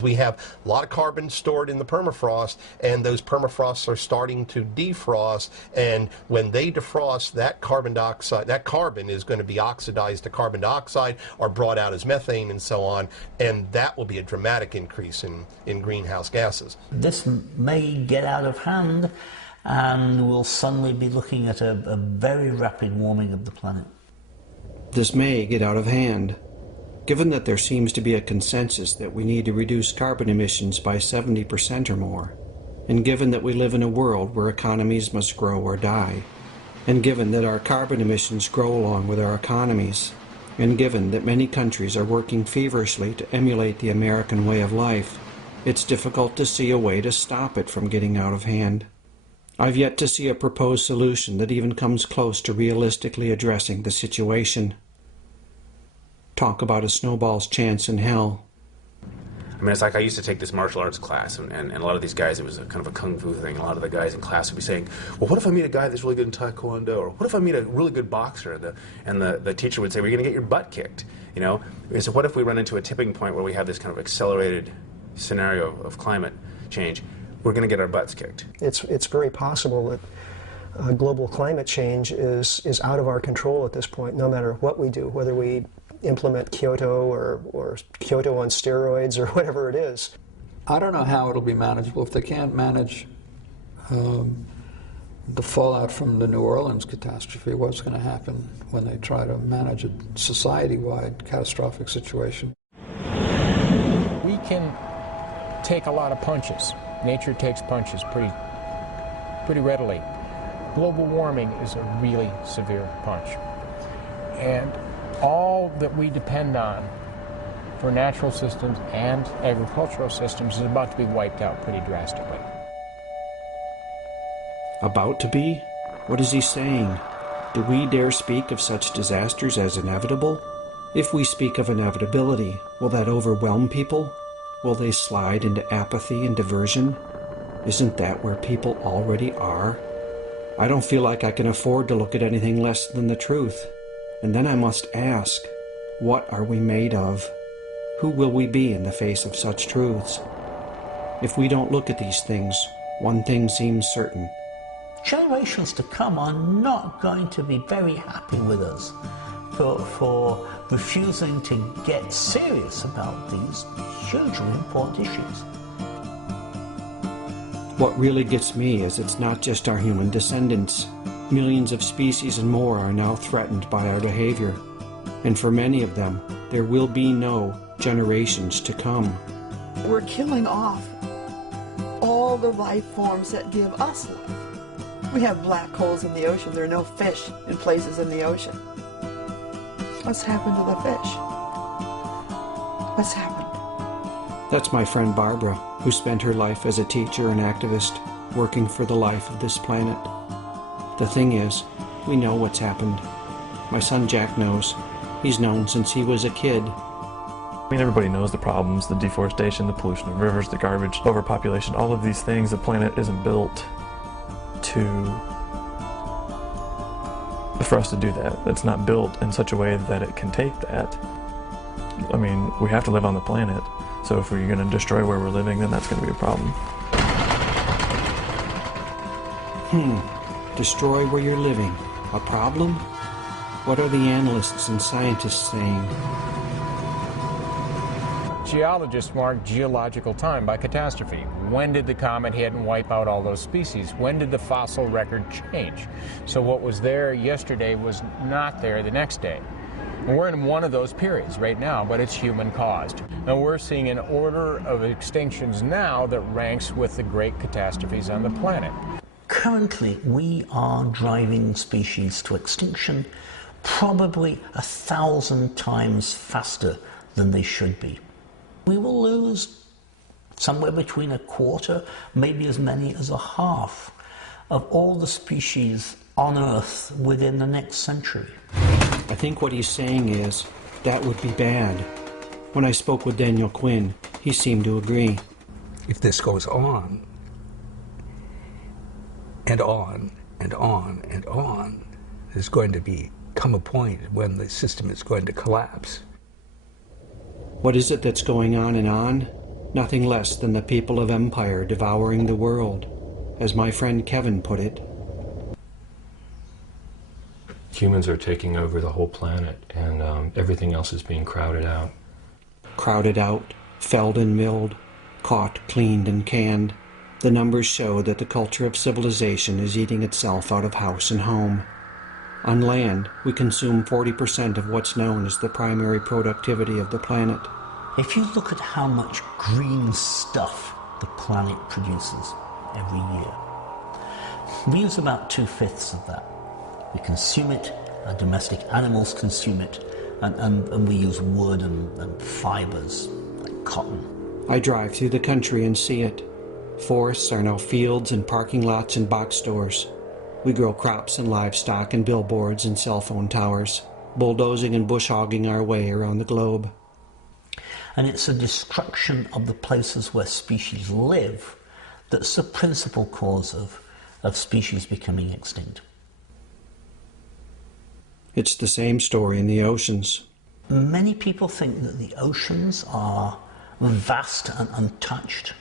We have a lot of carbon stored in the permafrost, and those permafrosts are starting to defrost, and when they defrost, that carbon dioxide, that carbon is going to be oxidized to carbon dioxide or brought out as methane and so on, and that will be a dramatic increase in greenhouse gases. This may get out of hand, and we'll suddenly be looking at a very rapid warming of the planet. This may get out of hand. Given that there seems to be a consensus that we need to reduce carbon emissions by 70% or more, and given that we live in a world where economies must grow or die, and given that our carbon emissions grow along with our economies, and given that many countries are working feverishly to emulate the American way of life, it's difficult to see a way to stop it from getting out of hand. I've yet to see a proposed solution that even comes close to realistically addressing the situation. Talk about a snowball's chance in hell. I mean, it's like I used to take this martial arts class, and a lot of these guys, it was a kind of a kung fu thing. A lot of the guys in class would be saying, well, what if I meet a guy that's really good in taekwondo? Or what if I meet a really good boxer? And the teacher would say, well, you're going to get your butt kicked. You know? So what if we run into a tipping point where we have this kind of accelerated scenario of climate change? We're going to get our butts kicked. It's very possible that global climate change is out of our control at this point, no matter what we do, whether we implement Kyoto or Kyoto on steroids or whatever it is. I don't know how it'll be manageable. If they can't manage the fallout from the New Orleans catastrophe, what's going to happen when they try to manage a society-wide catastrophic situation? We can take a lot of punches. Nature takes punches pretty readily. Global warming is a really severe punch. And all that we depend on for natural systems and agricultural systems is about to be wiped out pretty drastically. About to be? What is he saying? Do we dare speak of such disasters as inevitable? If we speak of inevitability, will that overwhelm people? Will they slide into apathy and diversion? Isn't that where people already are? I don't feel like I can afford to look at anything less than the truth. And then I must ask, what are we made of? Who will we be in the face of such truths? If we don't look at these things, one thing seems certain. Generations to come are not going to be very happy with us for refusing to get serious about these hugely important issues. What really gets me is it's not just our human descendants. Millions of species and more are now threatened by our behavior. And for many of them, there will be no generations to come. We're killing off all the life forms that give us life. We have black holes in the ocean. There are no fish in places in the ocean. What's happened to the fish? What's happened? That's my friend Barbara, who spent her life as a teacher and activist, working for the life of this planet. The thing is, we know what's happened. My son Jack knows. He's known since he was a kid. I mean, everybody knows the problems, the deforestation, the pollution of rivers, the garbage, overpopulation, all of these things. The planet isn't built for us to do that. It's not built in such a way that it can take that. I mean, we have to live on the planet, so if we're going to destroy where we're living, then that's going to be a problem. Destroy where you're living. A problem? What are the analysts and scientists saying? Geologists mark geological time by catastrophe. When did the comet hit and wipe out all those species? When did the fossil record change? So what was there yesterday was not there the next day. And we're in one of those periods right now, but it's human-caused. And we're seeing an order of extinctions now that ranks with the great catastrophes on the planet. Currently, we are driving species to extinction probably 1,000 times faster than they should be. We will lose somewhere between a quarter, maybe as many as a half, of all the species on Earth within the next century. I think what he's saying is, that would be bad. When I spoke with Daniel Quinn, he seemed to agree. If this goes on, and on, and on, and on, there's going to come a point when the system is going to collapse. What is it that's going on and on? Nothing less than the people of empire devouring the world, as my friend Kevin put it. Humans are taking over the whole planet, and everything else is being crowded out. Crowded out, felled and milled, caught, cleaned, and canned. The numbers show that the culture of civilization is eating itself out of house and home. On land, we consume 40% of what's known as the primary productivity of the planet. If you look at how much green stuff the planet produces every year, we use about 2/5 of that. We consume it, our domestic animals consume it, and we use wood and fibers like cotton. I drive through the country and see it. Forests are now fields and parking lots and box stores. We grow crops and livestock and billboards and cell phone towers, bulldozing and bush hogging our way around the globe. And it's a destruction of the places where species live that's the principal cause of species becoming extinct. It's the same story in the oceans. Many people think that the oceans are vast and untouched.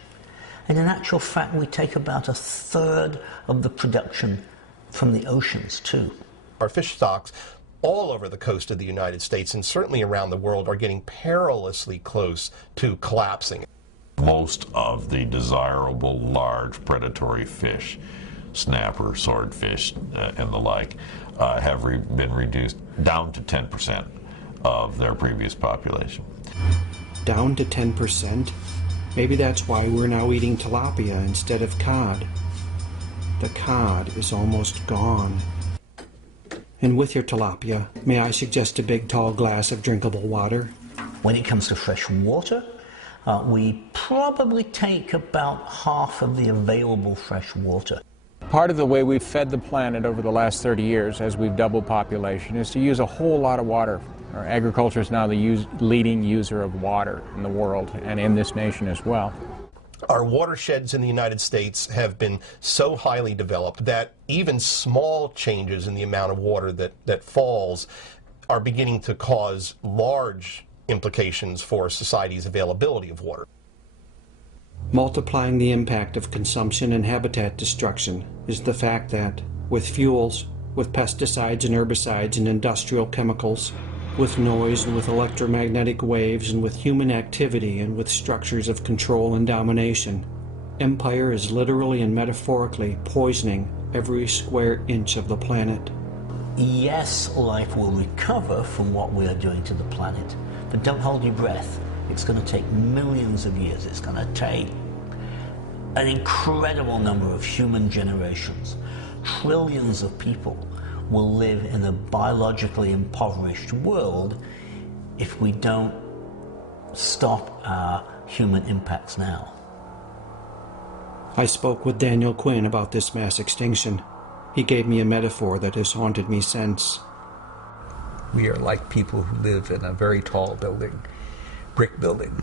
And in actual fact, we take about 1/3 of the production from the oceans, too. Our fish stocks all over the coast of the United States and certainly around the world are getting perilously close to collapsing. Most of the desirable large predatory fish, snapper, swordfish, and the like, have been reduced down to 10% of their previous population. Down to 10%? Maybe that's why we're now eating tilapia instead of cod. The cod is almost gone. And with your tilapia, may I suggest a big tall glass of drinkable water? When it comes to fresh water, we probably take about half of the available fresh water. Part of the way we've fed the planet over the last 30 years, as we've doubled population, is to use a whole lot of water. Our agriculture is now the leading user of water in the world and in this nation as well. Our watersheds in the United States have been so highly developed that even small changes in the amount of water that falls are beginning to cause large implications for society's availability of water. Multiplying the impact of consumption and habitat destruction is the fact that, with fuels, with pesticides and herbicides and industrial chemicals, with noise and with electromagnetic waves and with human activity and with structures of control and domination, empire is literally and metaphorically poisoning every square inch of the planet. Yes, life will recover from what we are doing to the planet, but don't hold your breath. It's going to take millions of years. It's going to take an incredible number of human generations. Trillions of people will live in a biologically impoverished world if we don't stop our human impacts now. I spoke with Daniel Quinn about this mass extinction. He gave me a metaphor that has haunted me since. We are like people who live in a very tall building, brick building.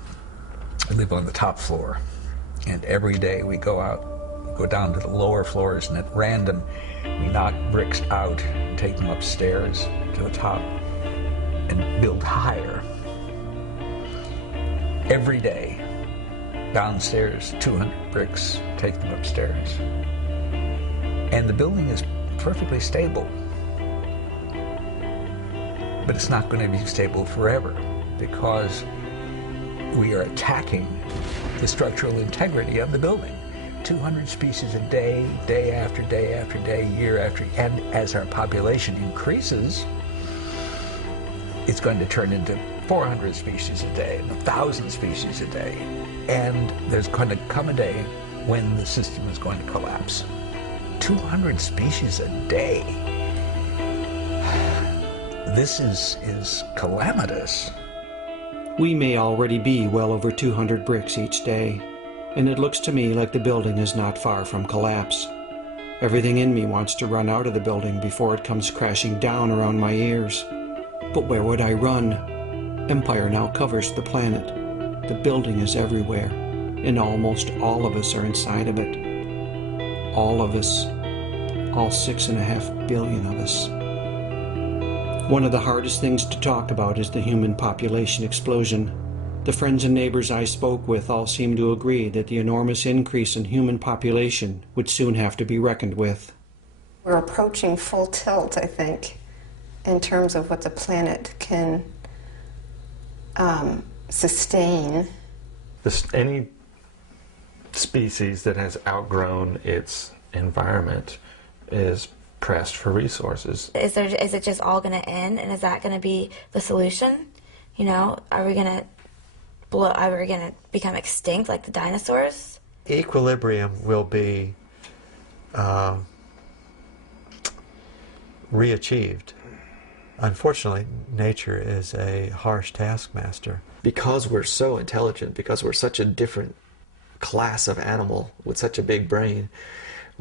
I live on the top floor, and every day we go out, go down to the lower floors, and at random we knock bricks out and take them upstairs to the top and build higher. Every day, downstairs, 200 bricks, take them upstairs. And the building is perfectly stable. But it's not going to be stable forever because we are attacking the structural integrity of the building. 200 species a day, day after day after day, year after year. And as our population increases, it's going to turn into 400 species a day, 1,000 species a day. And there's going to come a day when the system is going to collapse. 200 species a day. This is calamitous. We may already be well over 200 bricks each day, and it looks to me like the building is not far from collapse. Everything in me wants to run out of the building before it comes crashing down around my ears. But where would I run? Empire now covers the planet. The building is everywhere, and almost all of us are inside of it. All of us. All 6.5 billion of us. One of the hardest things to talk about is the human population explosion. The friends and neighbors I spoke with all seem to agree that the enormous increase in human population would soon have to be reckoned with. We're approaching full tilt, I think, in terms of what the planet can sustain. Any species that has outgrown its environment is pressed for resources. Is it just all going to end, and is that going to be the solution? You know, are we going to become extinct like the dinosaurs? Equilibrium will be re-achieved. Unfortunately, nature is a harsh taskmaster. Because we're so intelligent, because we're such a different class of animal with such a big brain,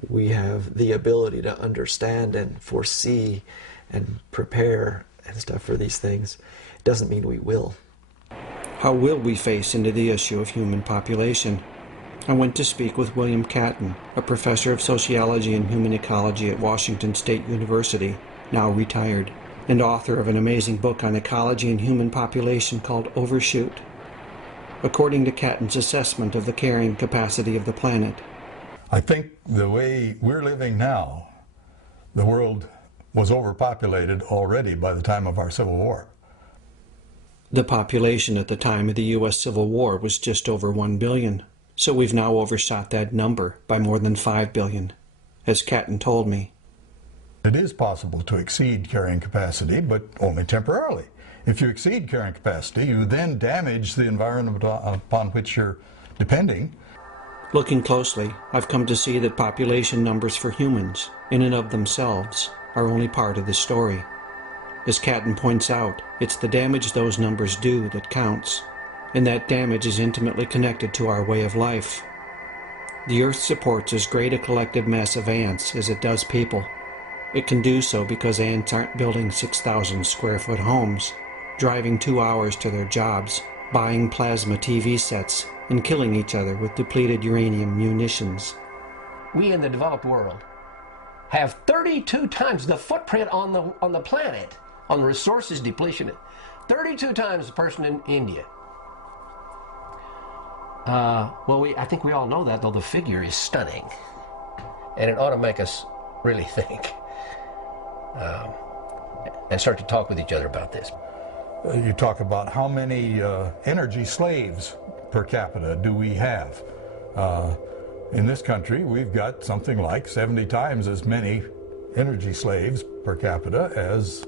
we have the ability to understand and foresee and prepare and stuff for these things. It doesn't mean we will. How will we face into the issue of human population? I went to speak with William Catton, a professor of sociology and human ecology at Washington State University, now retired, and author of an amazing book on ecology and human population called Overshoot. According to Catton's assessment of the carrying capacity of the planet, I think the way we're living now, the world was overpopulated already by the time of our Civil War. The population at the time of the U.S. Civil War was just over 1 billion, so we've now overshot that number by more than 5 billion, as Catton told me. It is possible to exceed carrying capacity, but only temporarily. If you exceed carrying capacity, you then damage the environment upon which you're depending. Looking closely, I've come to see that population numbers for humans, in and of themselves, are only part of the story. As Catton points out, it's the damage those numbers do that counts, and that damage is intimately connected to our way of life. The Earth supports as great a collective mass of ants as it does people. It can do so because ants aren't building 6,000 square foot homes, driving 2 hours to their jobs, buying plasma TV sets, and killing each other with depleted uranium munitions. We in the developed world have 32 times the footprint on the planet, on the resources depletion, 32 times the person in India. Well, I think we all know that, though the figure is stunning. And it ought to make us really think and start to talk with each other about this. You talk about how many energy slaves per capita do we have. In this country, we've got something like 70 times as many energy slaves per capita as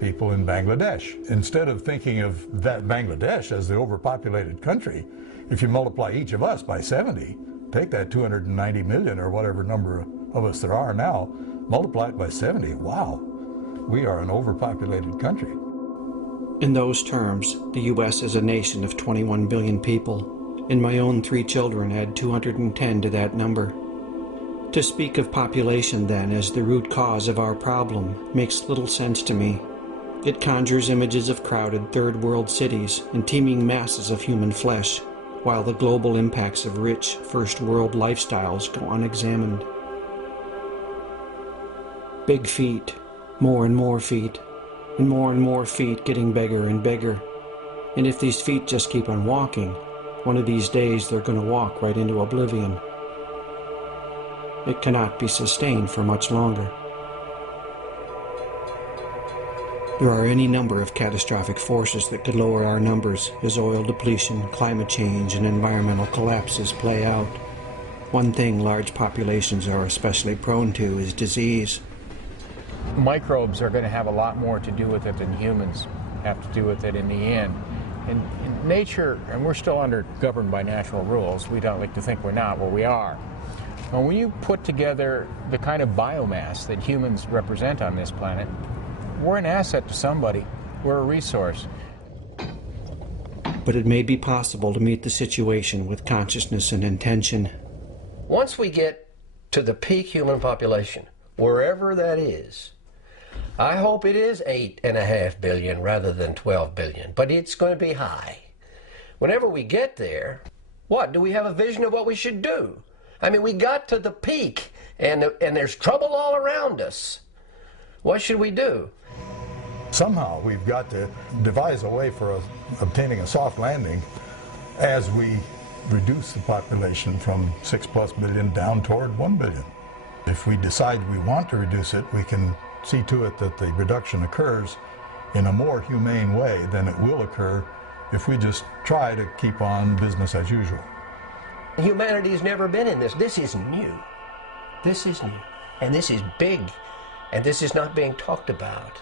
people in Bangladesh. Instead of thinking of that Bangladesh as the overpopulated country, if you multiply each of us by 70, take that 290 million or whatever number of us there are now, multiply it by 70, wow, we are an overpopulated country. In those terms, the U.S. is a nation of 21 billion people, and my own 3 children add 210 to that number. To speak of population, then, as the root cause of our problem makes little sense to me. It conjures images of crowded third-world cities and teeming masses of human flesh, while the global impacts of rich first-world lifestyles go unexamined. Big feet, more and more feet, and more feet getting bigger and bigger. And if these feet just keep on walking, one of these days they're going to walk right into oblivion. It cannot be sustained for much longer. There are any number of catastrophic forces that could lower our numbers as oil depletion, climate change, and environmental collapses play out. One thing large populations are especially prone to is disease. Microbes are going to have a lot more to do with it than humans have to do with it in the end. In nature, and we're still governed by natural rules, we don't like to think we're not, well, we are. And when you put together the kind of biomass that humans represent on this planet, we're an asset to somebody. We're a resource. But it may be possible to meet the situation with consciousness and intention. Once we get to the peak human population, wherever that is, I hope it is 8.5 billion rather than 12 billion, but it's going to be high. Whenever we get there, what? Do we have a vision of what we should do? I mean, we got to the peak, and there's trouble all around us. What should we do? Somehow we've got to devise a way for obtaining a soft landing as we reduce the population from 6+ billion down toward 1 billion. If we decide we want to reduce it, we can see to it that the reduction occurs in a more humane way than it will occur if we just try to keep on business as usual. Humanity's never been in this. This is new. This is new. And this is big. And this is not being talked about.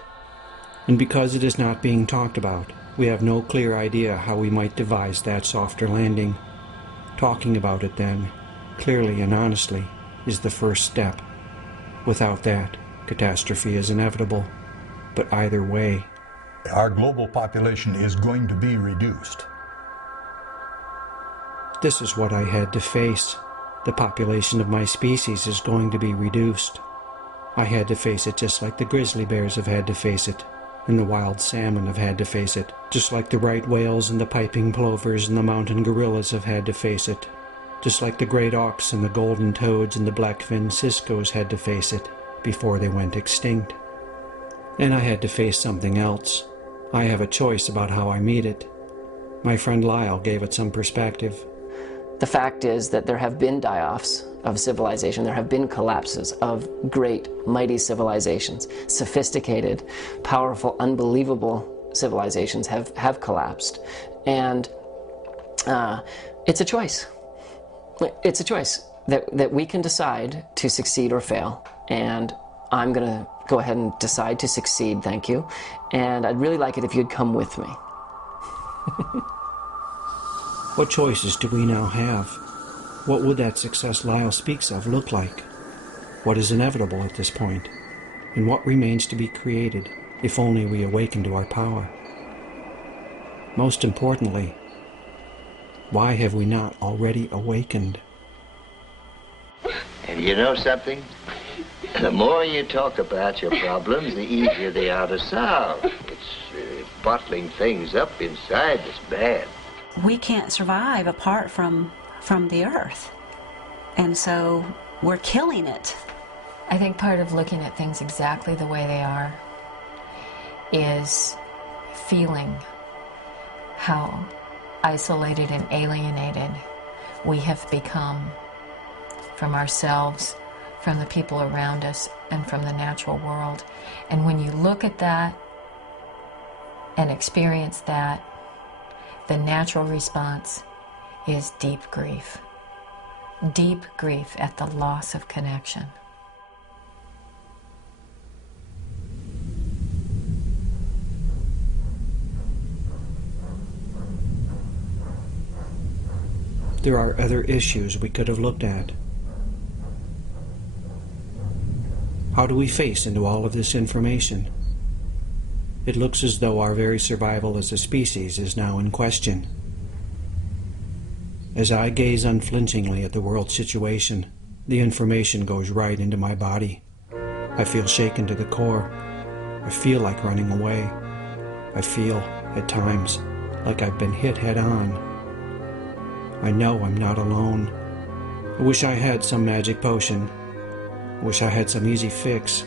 And because it is not being talked about, we have no clear idea how we might devise that softer landing. Talking about it, then, clearly and honestly, is the first step. Without that, catastrophe is inevitable. But either way, our global population is going to be reduced. This is what I had to face. The population of my species is going to be reduced. I had to face it just like the grizzly bears have had to face it, and the wild salmon have had to face it, just like the right whales and the piping plovers and the mountain gorillas have had to face it, just like the great auks and the golden toads and the black-finned ciscos had to face it before they went extinct. And I had to face something else. I have a choice about how I meet it. My friend Lyle gave it some perspective. The fact is that there have been die-offs of civilization. There have been collapses of great, mighty civilizations. Sophisticated, powerful, unbelievable civilizations have collapsed. And it's a choice. It's a choice that we can decide to succeed or fail. And I'm going to go ahead and decide to succeed, thank you. And I'd really like it if you'd come with me. What choices do we now have? What would that success Lyle speaks of look like? What is inevitable at this point? And what remains to be created if only we awaken to our power? Most importantly, why have we not already awakened? And you know something? The more you talk about your problems, the easier they are to solve. It's bottling things up inside that's bad. We can't survive apart from the earth. And so we're killing it. I think part of looking at things exactly the way they are is feeling how isolated and alienated we have become from ourselves, from the people around us, and from the natural world. And when you look at that and experience that, the natural response is deep grief. Deep grief at the loss of connection. There are other issues we could have looked at. How do we face into all of this information? It looks as though our very survival as a species is now in question. As I gaze unflinchingly at the world situation, the information goes right into my body. I feel shaken to the core. I feel like running away. I feel, at times, like I've been hit head on. I know I'm not alone. I wish I had some magic potion. I wish I had some easy fix.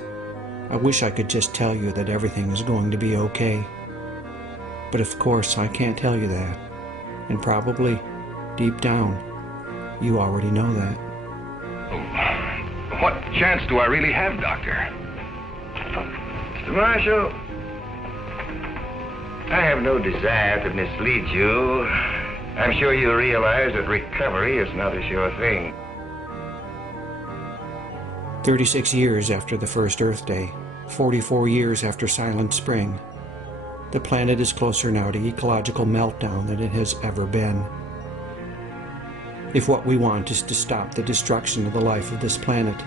I wish I could just tell you that everything is going to be okay. But of course I can't tell you that. And probably, deep down, you already know that. What chance do I really have, Doctor? Mr. Marshall, I have no desire to mislead you. I'm sure you realize that recovery is not a sure thing. 36 years after the first Earth Day, 44 years after Silent Spring, the planet is closer now to ecological meltdown than it has ever been. If what we want is to stop the destruction of the life of this planet,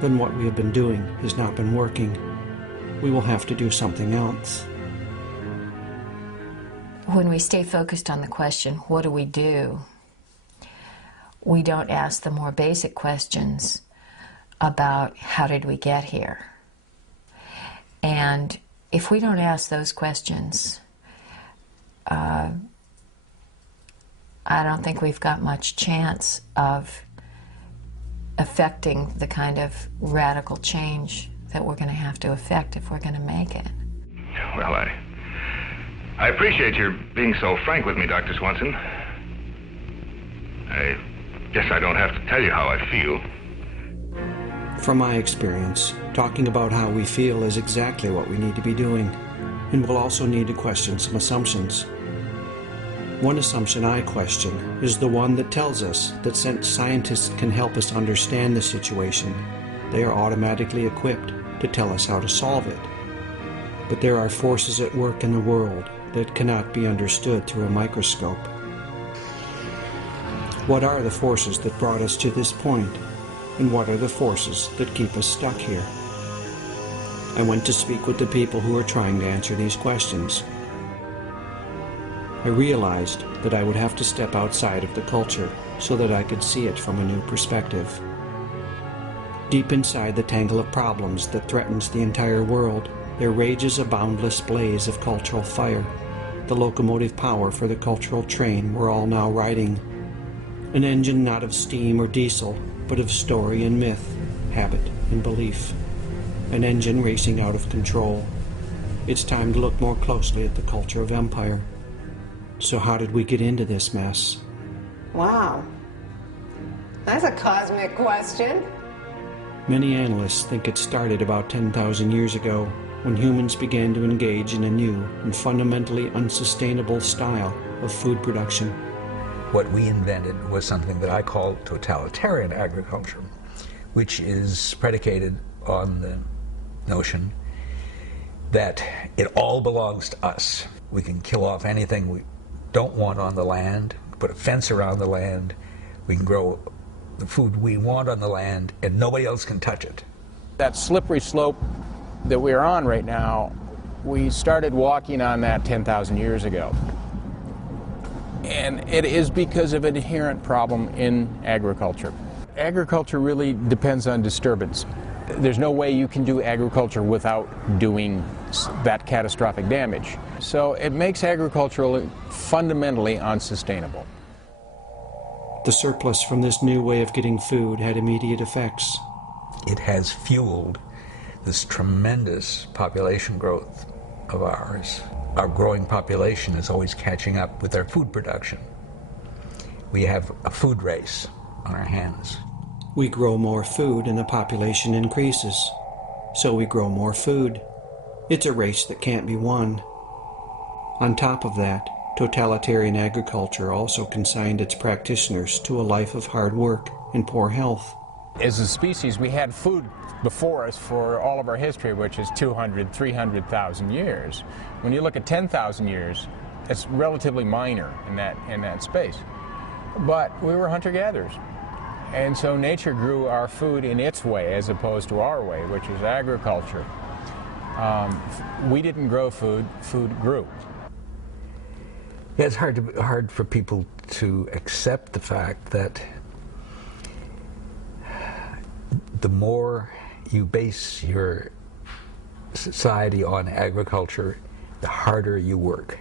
then what we have been doing has not been working. We will have to do something else. When we stay focused on the question, what do? We don't ask the more basic questions about how did we get here? And if we don't ask those questions, I don't think we've got much chance of affecting the kind of radical change that we're going to have to affect if we're going to make it. Well, I appreciate your being so frank with me, Dr. Swanson. I guess I don't have to tell you how I feel. From my experience, talking about how we feel is exactly what we need to be doing, and we'll also need to question some assumptions. One assumption I question is the one that tells us that since scientists can help us understand the situation, they are automatically equipped to tell us how to solve it. But there are forces at work in the world that cannot be understood through a microscope. What are the forces that brought us to this point? And what are the forces that keep us stuck here? I went to speak with the people who are trying to answer these questions. I realized that I would have to step outside of the culture so that I could see it from a new perspective. Deep inside the tangle of problems that threatens the entire world, there rages a boundless blaze of cultural fire, the locomotive power for the cultural train we're all now riding. An engine not of steam or diesel, but of story and myth, habit and belief. An engine racing out of control. It's time to look more closely at the culture of empire. So how did we get into this mess? Wow. That's a cosmic question. Many analysts think it started about 10,000 years ago, when humans began to engage in a new and fundamentally unsustainable style of food production. What we invented was something that I call totalitarian agriculture, which is predicated on the notion that it all belongs to us. We can kill off anything we don't want on the land, put a fence around the land, we can grow the food we want on the land, and nobody else can touch it. That slippery slope that we're on right now, we started walking on that 10,000 years ago. And it is because of an inherent problem in agriculture. Agriculture really depends on disturbance. There's no way you can do agriculture without doing that catastrophic damage. So it makes agriculture fundamentally unsustainable. The surplus from this new way of getting food had immediate effects. It has fueled this tremendous population growth of ours. Our growing population is always catching up with our food production. We have a food race on our hands. We grow more food and the population increases. So we grow more food. It's a race that can't be won. On top of that, totalitarian agriculture also consigned its practitioners to a life of hard work and poor health. As a species, we had food before us for all of our history, which is 200, 300,000 years. When you look at 10,000 years, it's relatively minor in that space. But we were hunter-gatherers. And so nature grew our food in its way as opposed to our way, which is agriculture. We didn't grow food, food grew. Yeah, it's hard for people to accept the fact that the more you base your society on agriculture, the harder you work.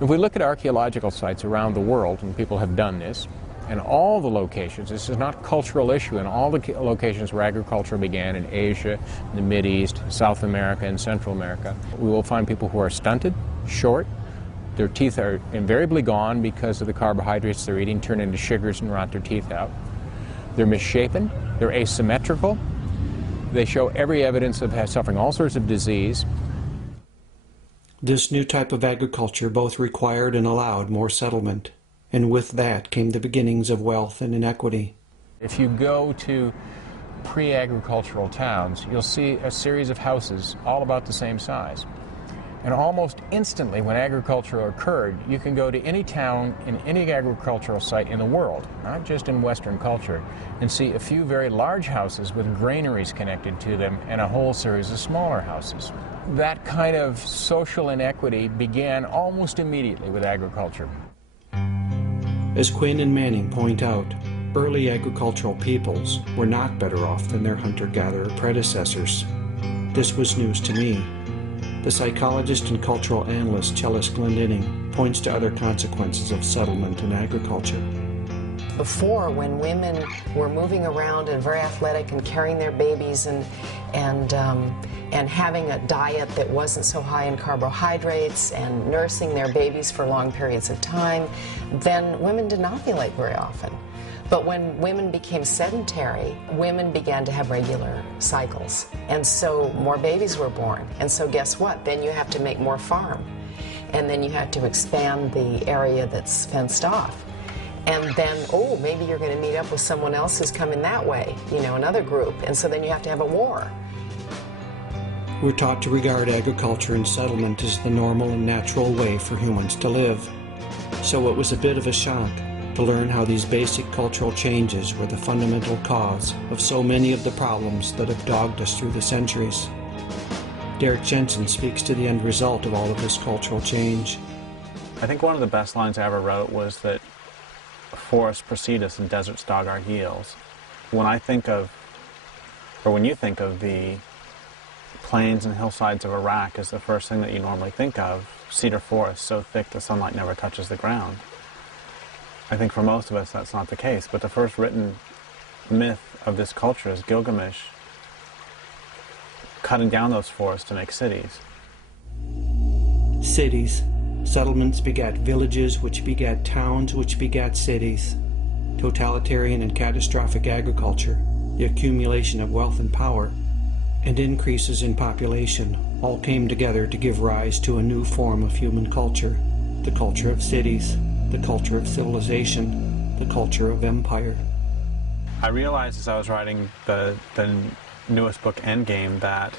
If we look at archaeological sites around the world, and people have done this, in all the locations, this is not a cultural issue, in all the locations where agriculture began in Asia, in the Mideast, South America, and Central America, we will find people who are stunted, short, their teeth are invariably gone because of the carbohydrates they're eating, turn into sugars and rot their teeth out. They're misshapen, they're asymmetrical, they show every evidence of suffering all sorts of disease. This new type of agriculture both required and allowed more settlement, and with that came the beginnings of wealth and inequity. If you go to pre-agricultural towns, you'll see a series of houses all about the same size. And almost instantly when agriculture occurred, you can go to any town in any agricultural site in the world, not just in Western culture, and see a few very large houses with granaries connected to them and a whole series of smaller houses. That kind of social inequity began almost immediately with agriculture. As Quinn and Manning point out, early agricultural peoples were not better off than their hunter-gatherer predecessors. This was news to me. The psychologist and cultural analyst Chellis Glendinning points to other consequences of settlement and agriculture. Before, when women were moving around and very athletic and carrying their babies and having a diet that wasn't so high in carbohydrates and nursing their babies for long periods of time, then women did not ovulate very often. But when women became sedentary, women began to have regular cycles. And so more babies were born. And so guess what? Then you have to make more farm. And then you have to expand the area that's fenced off. And then, oh, maybe you're going to meet up with someone else who's coming that way, you know, another group. And so then you have to have a war. We're taught to regard agriculture and settlement as the normal and natural way for humans to live. So it was a bit of a shock to learn how these basic cultural changes were the fundamental cause of so many of the problems that have dogged us through the centuries. Derek Jensen speaks to the end result of all of this cultural change. I think one of the best lines I ever wrote was that forests precede us and deserts dog our heels. When I think of, or when you think of the plains and hillsides of Iraq as the first thing that you normally think of, cedar forests so thick the sunlight never touches the ground. I think for most of us that's not the case, but the first written myth of this culture is Gilgamesh cutting down those forests to make cities. Cities. Settlements begat villages, which begat towns, which begat cities. Totalitarian and catastrophic agriculture, the accumulation of wealth and power, and increases in population all came together to give rise to a new form of human culture, the culture of cities, the culture of civilization, the culture of empire. I realized as I was writing the newest book, Endgame, that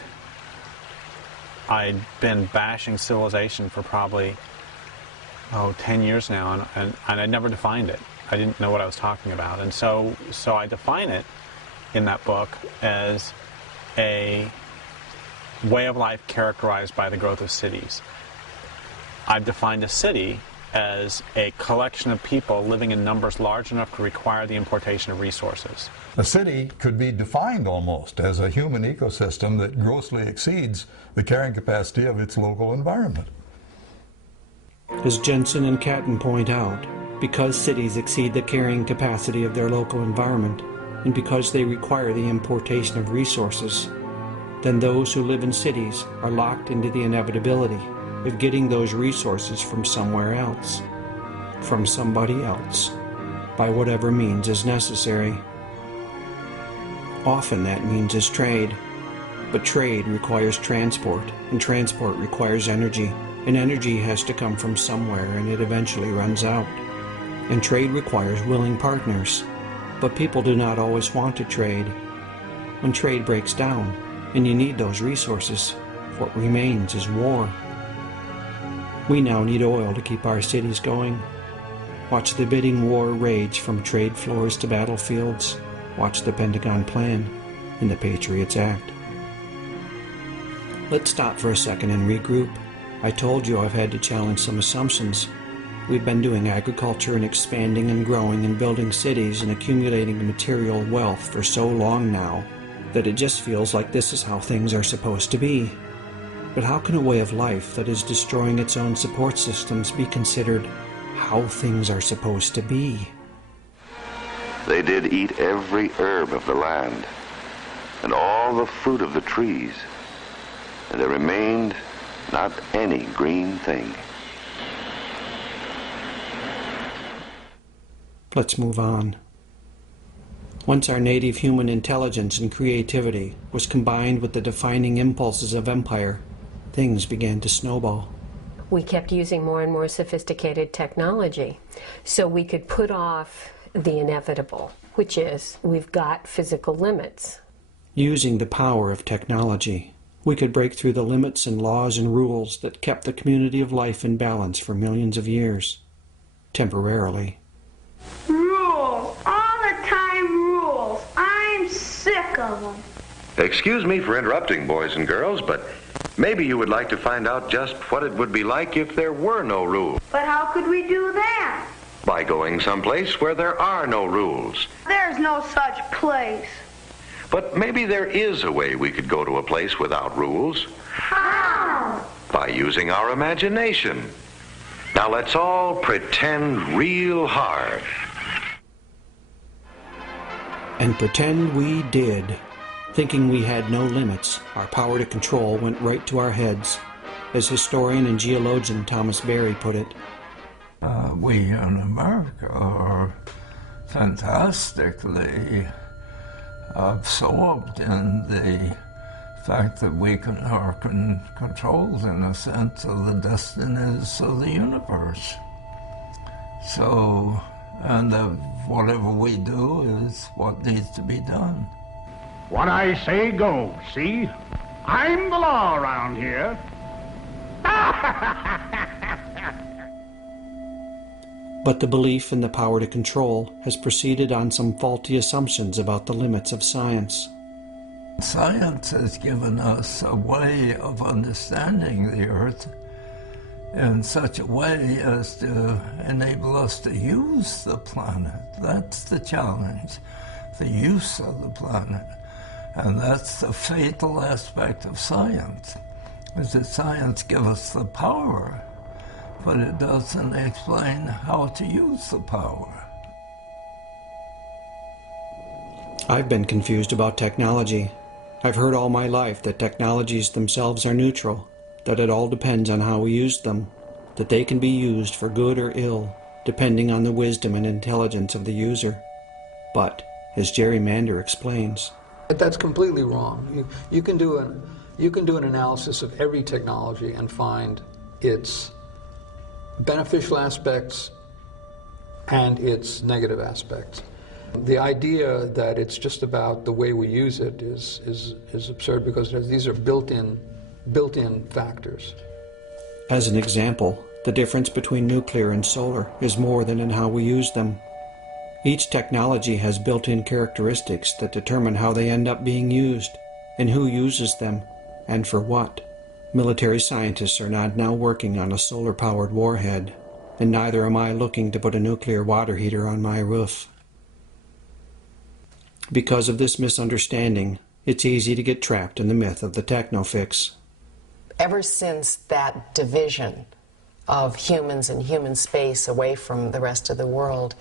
I'd been bashing civilization for probably 10 years now, and I'd never defined it. I didn't know what I was talking about. And so I define it in that book as a way of life characterized by the growth of cities. I've defined a city as a collection of people living in numbers large enough to require the importation of resources. A city could be defined almost as a human ecosystem that grossly exceeds the carrying capacity of its local environment. As Jensen and Catton point out, because cities exceed the carrying capacity of their local environment, and because they require the importation of resources, then those who live in cities are locked into the inevitability of getting those resources from somewhere else, from somebody else, by whatever means is necessary. Often that means is trade, but trade requires transport, and transport requires energy, and energy has to come from somewhere, and it eventually runs out. And trade requires willing partners, but people do not always want to trade. When trade breaks down, and you need those resources, what remains is war. We now need oil to keep our cities going. Watch the bidding war rage from trade floors to battlefields. Watch the Pentagon plan and the Patriots Act. Let's stop for a second and regroup. I told you I've had to challenge some assumptions. We've been doing agriculture and expanding and growing and building cities and accumulating material wealth for so long now that it just feels like this is how things are supposed to be. But how can a way of life that is destroying its own support systems be considered how things are supposed to be? They did eat every herb of the land, and all the fruit of the trees, and there remained not any green thing. Let's move on. Once our native human intelligence and creativity was combined with the defining impulses of empire, things began to snowball. We kept using more and more sophisticated technology so we could put off the inevitable, which is we've got physical limits. Using the power of technology, we could break through the limits and laws and rules that kept the community of life in balance for millions of years. Temporarily. Rules. All the time rules. I'm sick of them. Excuse me for interrupting, boys and girls, but maybe you would like to find out just what it would be like if there were no rules. But how could we do that? By going someplace where there are no rules. There's no such place. But maybe there is a way we could go to a place without rules. How? By using our imagination. Now let's all pretend real hard. And pretend we did. Thinking we had no limits, our power to control went right to our heads. As historian and geologian Thomas Berry put it, we in America are fantastically absorbed in the fact that we are controlled, in a sense, of the destinies of the universe. So, and whatever we do is what needs to be done. What I say goes, see? I'm the law around here. But the belief in the power to control has proceeded on some faulty assumptions about the limits of science. Science has given us a way of understanding the Earth in such a way as to enable us to use the planet. That's the challenge, the use of the planet. And that's the fatal aspect of science, is that science gives us the power, but it doesn't explain how to use the power. I've been confused about technology. I've heard all my life that technologies themselves are neutral, that it all depends on how we use them, that they can be used for good or ill, depending on the wisdom and intelligence of the user. But, as Jerry Mander explains, but that's completely wrong. You can do an analysis of every technology and find its beneficial aspects and its negative aspects. The idea that it's just about the way we use it is absurd, because these are built-in factors. As an example, the difference between nuclear and solar is more than in how we use them. Each technology has built-in characteristics that determine how they end up being used, and who uses them, and for what. Military scientists are not now working on a solar-powered warhead, and neither am I looking to put a nuclear water heater on my roof. Because of this misunderstanding, it's easy to get trapped in the myth of the techno-fix. Ever since that division of humans and human space away from the rest of the world,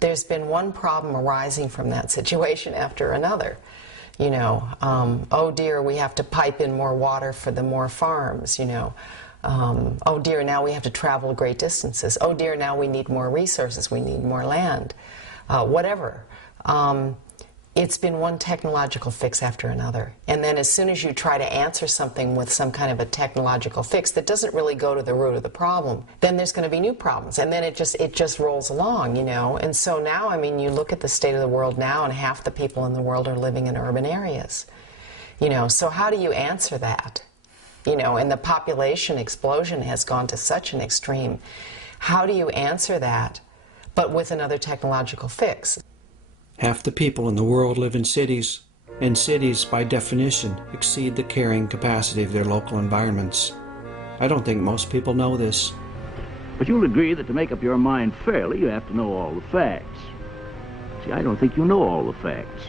there's been one problem arising from that situation after another. You know, oh dear, we have to pipe in more water for the more farms, you know. Oh dear, now we have to travel great distances. Oh dear, now we need more resources, we need more land. whatever. It's been one technological fix after another. And then as soon as you try to answer something with some kind of a technological fix that doesn't really go to the root of the problem, then there's going to be new problems. And then it just rolls along, you know. And so now, I mean, you look at the state of the world now, and half the people in the world are living in urban areas. You know, so how do you answer that? You know, and the population explosion has gone to such an extreme. How do you answer that, but with another technological fix? Half the people in the world live in cities, and cities, by definition, exceed the carrying capacity of their local environments. I don't think most people know this. But you'll agree that to make up your mind fairly, you have to know all the facts. See, I don't think you know all the facts.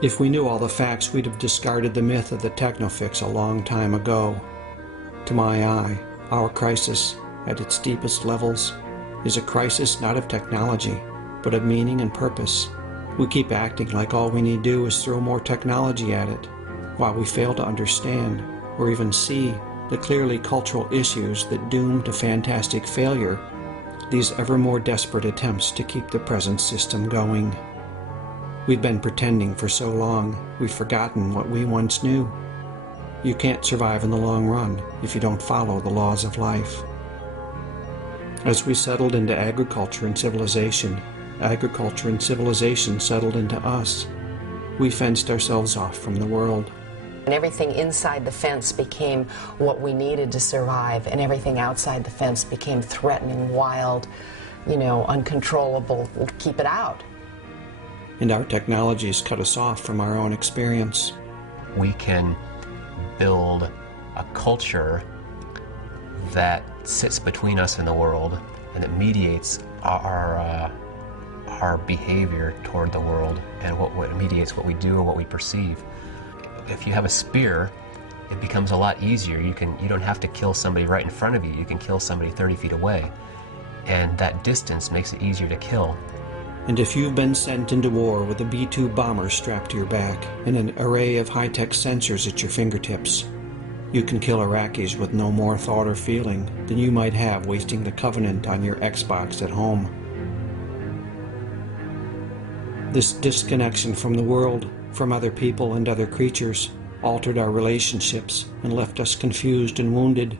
If we knew all the facts, we'd have discarded the myth of the technofix a long time ago. To my eye, our crisis, at its deepest levels, is a crisis not of technology, but of meaning and purpose. We keep acting like all we need do is throw more technology at it, while we fail to understand, or even see, the clearly cultural issues that doom to fantastic failure these ever more desperate attempts to keep the present system going. We've been pretending for so long, we've forgotten what we once knew. You can't survive in the long run if you don't follow the laws of life. As we settled into agriculture and civilization settled into us. We fenced ourselves off from the world. And everything inside the fence became what we needed to survive, and everything outside the fence became threatening, wild, you know, uncontrollable. Keep it out. And our technologies cut us off from our own experience. We can build a culture that sits between us and the world, and that mediates our behavior toward the world, and what mediates what we do or what we perceive. If you have a spear, it becomes a lot easier. You don't have to kill somebody right in front of you. You can kill somebody 30 feet away, and that distance makes it easier to kill. And if you've been sent into war with a B-2 bomber strapped to your back and an array of high-tech sensors at your fingertips, you can kill Iraqis with no more thought or feeling than you might have wasting the Covenant on your Xbox at home. This disconnection from the world, from other people and other creatures, altered our relationships and left us confused and wounded.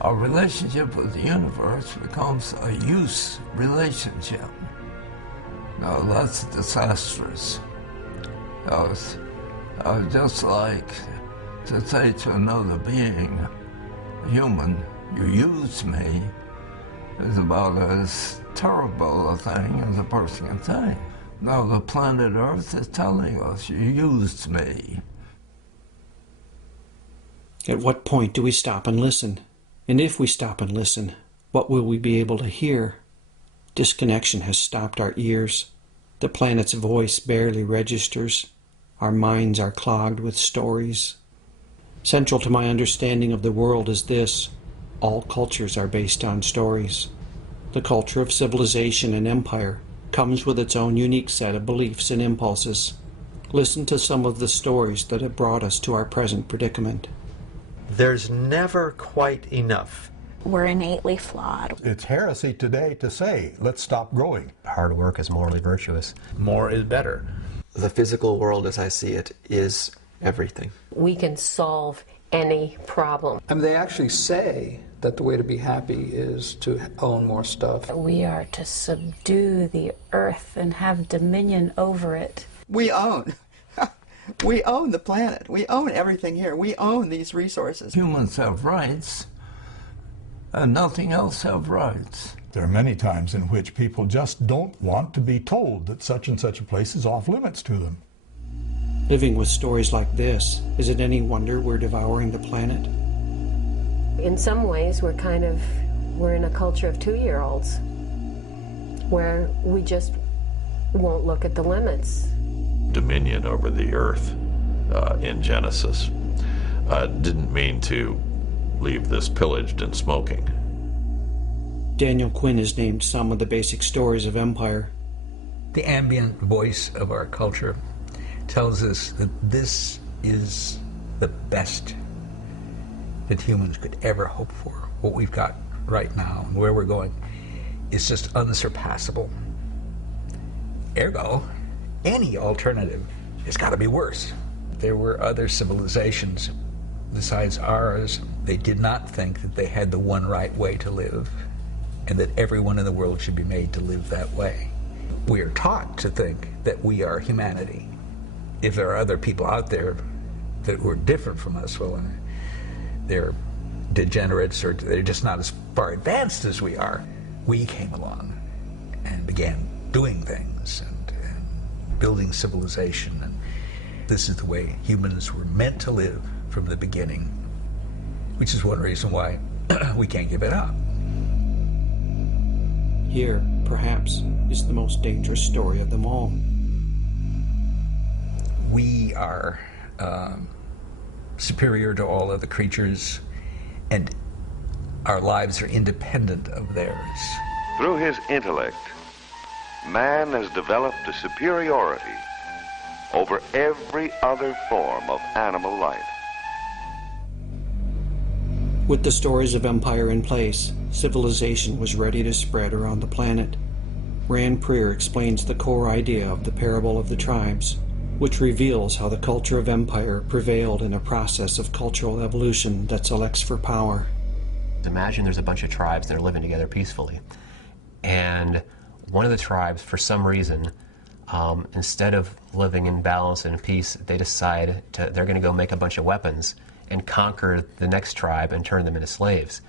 Our relationship with the universe becomes a use relationship. Now that's disastrous. It's just like to say to another being, human, you used me, is about as terrible a thing as a person can say. Now the planet Earth is telling us, you used me. At what point do we stop and listen? And if we stop and listen, what will we be able to hear? Disconnection has stopped our ears. The planet's voice barely registers. Our minds are clogged with stories. Central to my understanding of the world is this: all cultures are based on stories. The culture of civilization and empire comes with its own unique set of beliefs and impulses. Listen to some of the stories that have brought us to our present predicament. There's never quite enough. We're innately flawed. It's heresy today to say, let's stop growing. Hard work is morally virtuous. More is better. The physical world, as I see it, is everything. We can solve any problem. I mean, they actually say that the way to be happy is to own more stuff. We are to subdue the earth and have dominion over it. We own. We own the planet. We own everything here. We own these resources. Humans have rights, and nothing else have rights. There are many times in which people just don't want to be told that such and such a place is off limits to them. Living with stories like this, is it any wonder we're devouring the planet? In some ways, we're in a culture of 2-year-olds where we just won't look at the limits. Dominion over the earth in Genesis didn't mean to leave this pillaged and smoking. Daniel Quinn has named some of the basic stories of empire. The ambient voice of our culture tells us that this is the best that humans could ever hope for. What we've got right now and where we're going is just unsurpassable. Ergo, any alternative has got to be worse. There were other civilizations besides ours. They did not think that they had the one right way to live, and that everyone in the world should be made to live that way. We are taught to think that we are humanity. If there are other people out there that were different from us, well, they're degenerates, or they're just not as far advanced as we are. We came along and began doing things and building civilization, and this is the way humans were meant to live from the beginning, which is one reason why we can't give it up. Here, perhaps, is the most dangerous story of them all. We are superior to all other creatures, and our lives are independent of theirs. Through his intellect, man has developed a superiority over every other form of animal life. With the stories of empire in place, civilization was ready to spread around the planet. Rand Prier explains the core idea of the parable of the tribes, which reveals how the culture of empire prevailed in a process of cultural evolution that selects for power. Imagine there's a bunch of tribes that are living together peacefully, and one of the tribes, for some reason, instead of living in balance and peace, they decide they're going to go make a bunch of weapons and conquer the next tribe and turn them into slaves.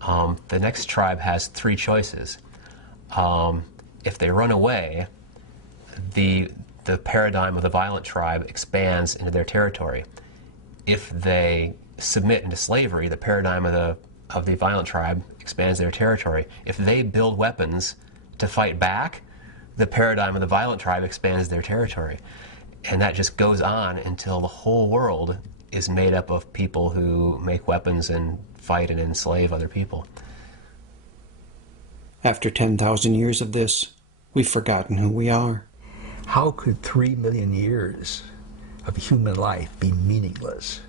The next tribe has three choices. If they run away, the paradigm of the violent tribe expands into their territory. If they submit into slavery, the paradigm of the violent tribe expands their territory. If they build weapons to fight back, the paradigm of the violent tribe expands their territory. And that just goes on until the whole world is made up of people who make weapons and fight and enslave other people. After 10,000 years of this, we've forgotten who we are. How could 3 million years of human life be meaningless?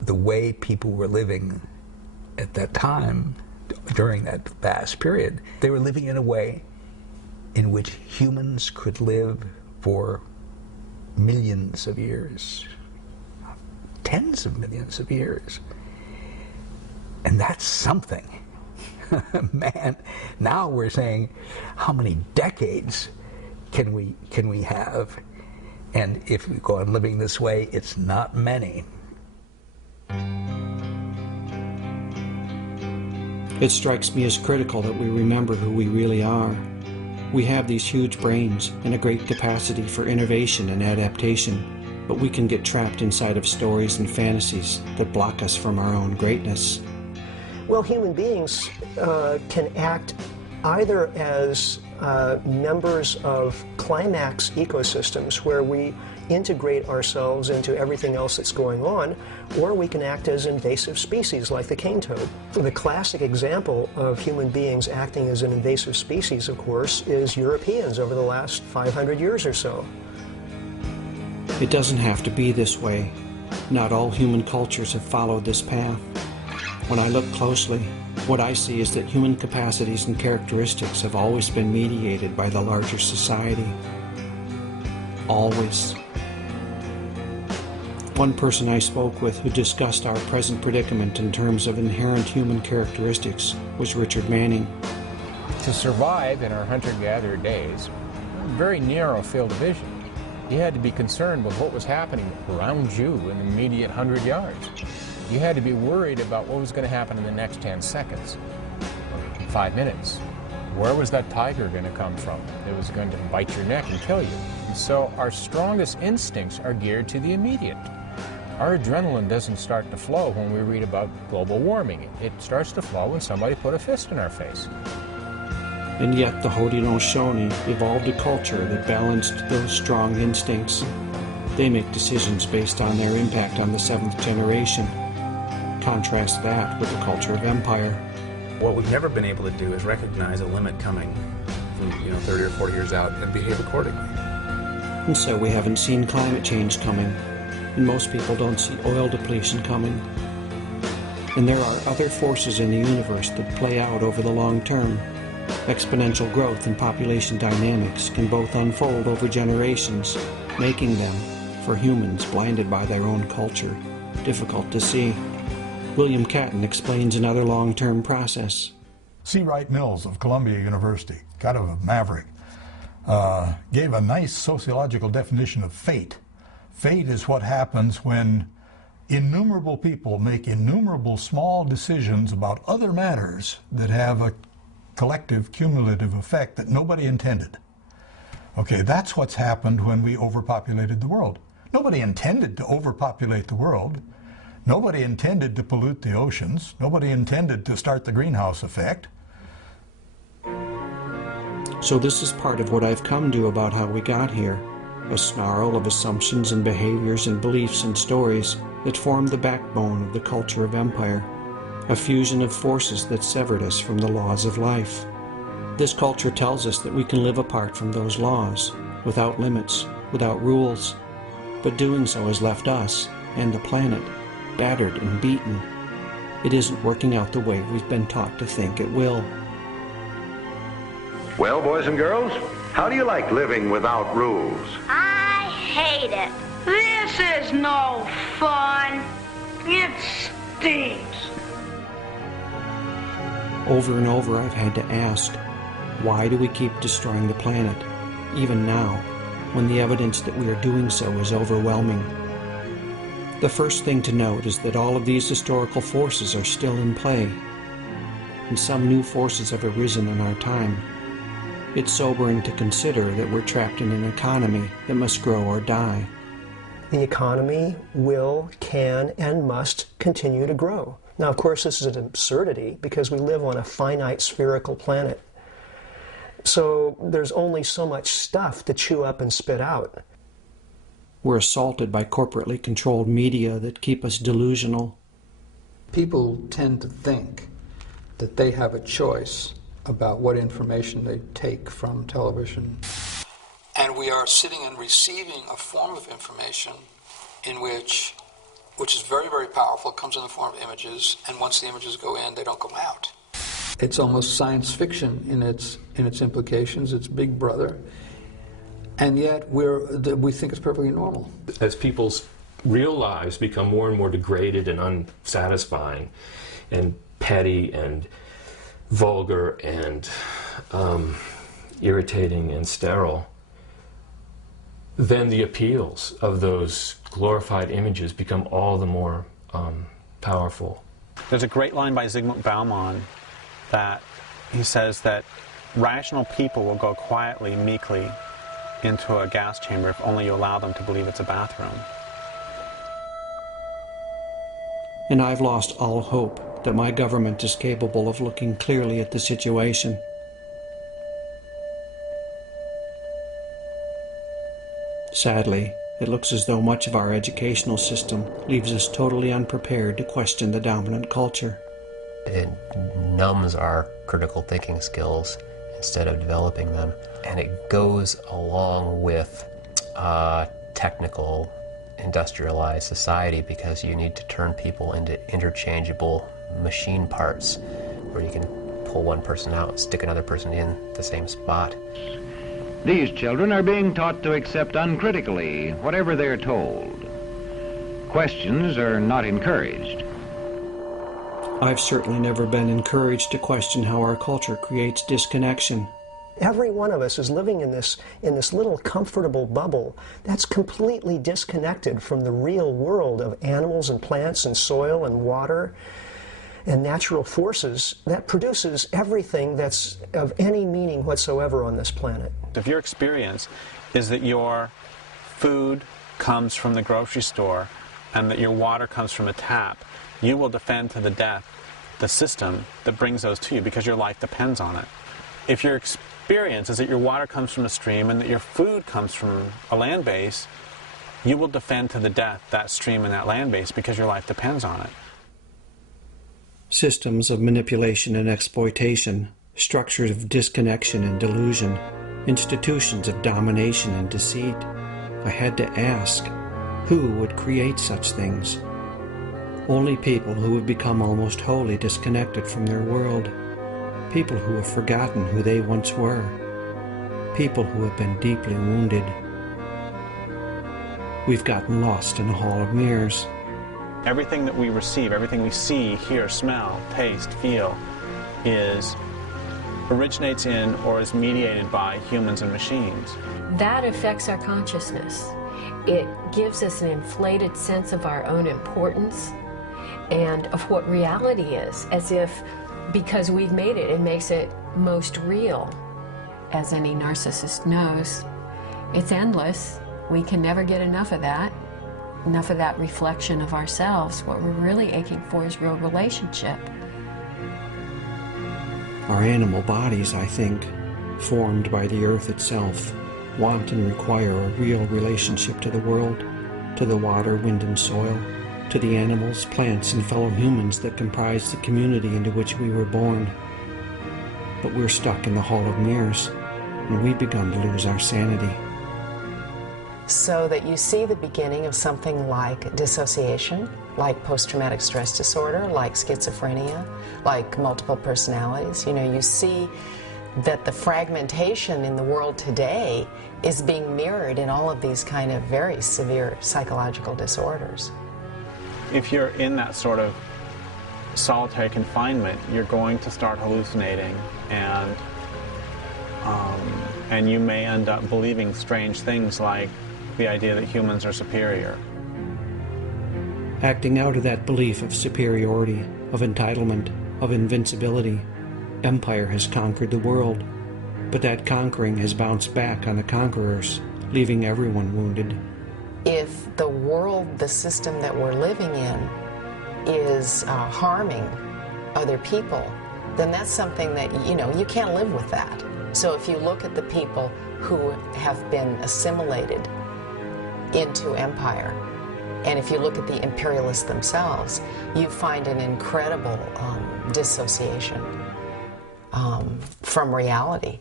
The way people were living at that time, during that vast period, they were living in a way in which humans could live for millions of years, tens of millions of years. And that's something. Man, now we're saying, how many decades can we have? And if we go on living this way, it's not many. It strikes me as critical that we remember who we really are. We have these huge brains and a great capacity for innovation and adaptation, but we can get trapped inside of stories and fantasies that block us from our own greatness. Well, human beings can act either as members of climax ecosystems where we integrate ourselves into everything else that's going on, or we can act as invasive species like the cane toad. The classic example of human beings acting as an invasive species, of course, is Europeans over the last 500 years or so. It doesn't have to be this way. Not all human cultures have followed this path. When I look closely, what I see is that human capacities and characteristics have always been mediated by the larger society. Always. One person I spoke with who discussed our present predicament in terms of inherent human characteristics was Richard Manning. To survive in our hunter-gatherer days, very narrow field of vision. You had to be concerned with what was happening around you in the immediate 100 yards. You had to be worried about what was going to happen in the next 10 seconds, 5 minutes. Where was that tiger going to come from? It was going to bite your neck and kill you. And so our strongest instincts are geared to the immediate. Our adrenaline doesn't start to flow when we read about global warming. It starts to flow when somebody put a fist in our face. And yet the Haudenosaunee evolved a culture that balanced those strong instincts. They make decisions based on their impact on the 7th generation. Contrast that with the culture of empire. What we've never been able to do is recognize a limit coming from 30 or 40 years out and behave accordingly. And so we haven't seen climate change coming, and most people don't see oil depletion coming. And there are other forces in the universe that play out over the long term, Exponential growth and population dynamics can both unfold over generations, making them, for humans blinded by their own culture, difficult to see. William Catton explains another long-term process. C. Wright Mills of Columbia University, kind of a maverick, gave a nice sociological definition of fate. Fate is what happens when innumerable people make innumerable small decisions about other matters that have a collective cumulative effect that nobody intended. Okay, that's what's happened when we overpopulated the world. Nobody intended to overpopulate the world. Nobody intended to pollute the oceans. Nobody intended to start the greenhouse effect. So this is part of what I've come to about how we got here, a snarl of assumptions and behaviors and beliefs and stories that form the backbone of the culture of empire, a fusion of forces that severed us from the laws of life. This culture tells us that we can live apart from those laws, without limits, without rules, but doing so has left us and the planet battered and beaten. It isn't working out the way we've been taught to think it will. Well, boys and girls, how do you like living without rules? I hate it. This is no fun. It stinks. Over and over I've had to ask, why do we keep destroying the planet, even now, when the evidence that we are doing so is overwhelming? The first thing to note is that all of these historical forces are still in play, and some new forces have arisen in our time. It's sobering to consider that we're trapped in an economy that must grow or die. The economy will, can, and must continue to grow. Now, of course, this is an absurdity because we live on a finite spherical planet. So there's only so much stuff to chew up and spit out. We're assaulted by corporately controlled media that keep us delusional. People tend to think that they have a choice about what information they take from television. And we are sitting and receiving a form of information in which is very, very powerful, comes in the form of images, and once the images go in, they don't go out. It's almost science fiction in its implications. It's Big Brother, and yet we think it's perfectly normal. As people's real lives become more and more degraded and unsatisfying, and petty and vulgar and irritating and sterile, then the appeals of those glorified images become all the more powerful. There's a great line by Zygmunt Bauman that he says that rational people will go quietly, meekly into a gas chamber if only you allow them to believe it's a bathroom. And I've lost all hope that my government is capable of looking clearly at the situation. Sadly, it looks as though much of our educational system leaves us totally unprepared to question the dominant culture. It numbs our critical thinking skills instead of developing them. And it goes along with technical, industrialized society because you need to turn people into interchangeable machine parts where you can pull one person out and stick another person in the same spot. These children are being taught to accept uncritically whatever they're told. Questions are not encouraged. I've certainly never been encouraged to question how our culture creates disconnection. Every one of us is living in this little comfortable bubble that's completely disconnected from the real world of animals and plants and soil and water and natural forces that produces everything that's of any meaning whatsoever on this planet. If your experience is that your food comes from the grocery store and that your water comes from a tap, you will defend to the death the system that brings those to you because your life depends on it. If your experience is that your water comes from a stream and that your food comes from a land base, you will defend to the death that stream and that land base because your life depends on it. Systems of manipulation and exploitation, structures of disconnection and delusion, institutions of domination and deceit. I had to ask, who would create such things? Only people who have become almost wholly disconnected from their world. people who have forgotten who they once were, people who have been deeply wounded. We've gotten lost in a hall of mirrors. Everything that we receive, everything we see, hear, smell, taste, feel, originates in or is mediated by humans and machines. That affects our consciousness. It gives us an inflated sense of our own importance and of what reality is, as if because we've made it, it makes it most real. As any narcissist knows, it's endless. We can never get enough of that reflection of ourselves. What we're really aching for is real relationship. Our animal bodies, I think, formed by the earth itself, want and require a real relationship to the world, to the water, wind, and soil, to the animals, plants, and fellow humans that comprise the community into which we were born. But we're stuck in the hall of mirrors, and we've begun to lose our sanity. So that you see the beginning of something like dissociation, like post-traumatic stress disorder, like schizophrenia, like multiple personalities. You know, you see that the fragmentation in the world today is being mirrored in all of these kind of very severe psychological disorders. If you're in that sort of solitary confinement, you're going to start hallucinating, and you may end up believing strange things like the idea that humans are superior. Acting out of that belief of superiority, of entitlement, of invincibility, empire has conquered the world, but that conquering has bounced back on the conquerors, leaving everyone wounded. If the world, the system that we're living in, is harming other people, then that's something that, you know, you can't live with that. So if you look at the people who have been assimilated into empire, and if you look at the imperialists themselves, you find an incredible dissociation from reality.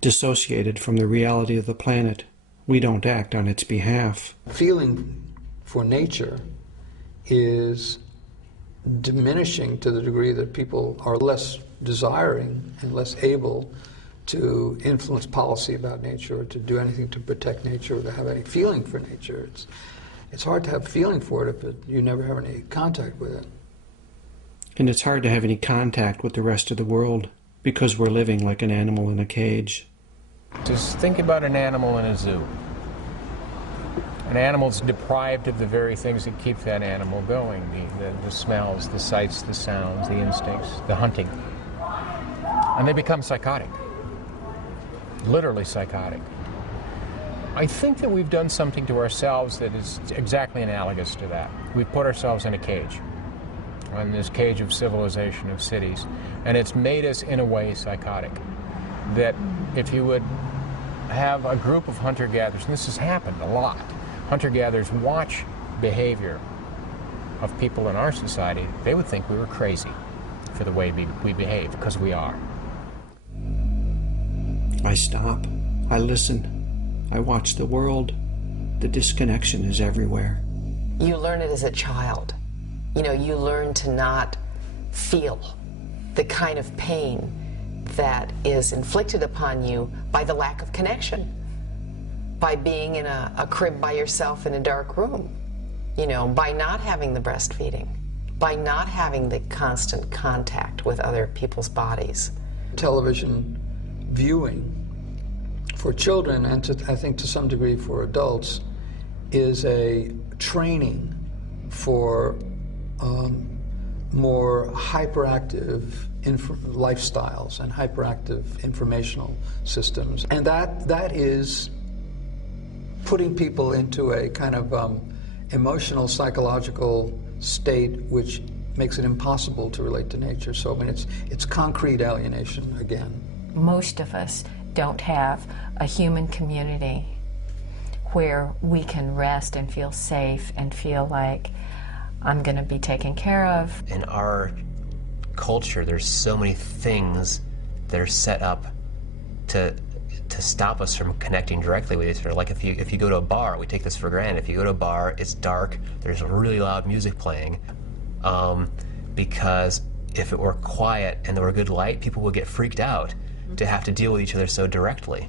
Dissociated from the reality of the planet, we don't act on its behalf. Feeling for nature is diminishing to the degree that people are less desiring and less able to influence policy about nature or to do anything to protect nature or to have any feeling for nature. It's hard to have feeling for it if you never have any contact with it. And it's hard to have any contact with the rest of the world because we're living like an animal in a cage. Just think about an animal in a zoo. An animal's deprived of the very things that keep that animal going, the smells, the sights, the sounds, the instincts, the hunting. And they become psychotic, literally psychotic. I think that we've done something to ourselves that is exactly analogous to that. We've put ourselves in a cage, in this cage of civilization, of cities, and it's made us, in a way, psychotic. That if you would have a group of hunter-gatherers, and this has happened a lot, hunter-gatherers watch behavior of people in our society, they would think we were crazy for the way we behave, because we are. I stop. I listen. I watch the world. The disconnection is everywhere. You learn it as a child. You know, you learn to not feel the kind of pain that is inflicted upon you by the lack of connection, by being in a crib by yourself in a dark room, you know, by not having the breastfeeding, by not having the constant contact with other people's bodies. Television viewing for children, and I think to some degree for adults, is a training for more hyperactive lifestyles and hyperactive informational systems. And that is putting people into a kind of emotional, psychological state which makes it impossible to relate to nature. So, I mean, it's concrete alienation again. Most of us don't have a human community where we can rest and feel safe and feel like I'm going to be taken care of. In our culture, there's so many things that are set up to stop us from connecting directly with each other. Like if you go to a bar, we take this for granted. If you go to a bar, it's dark, there's really loud music playing, because if it were quiet and there were good light, people would get freaked out to have to deal with each other so directly.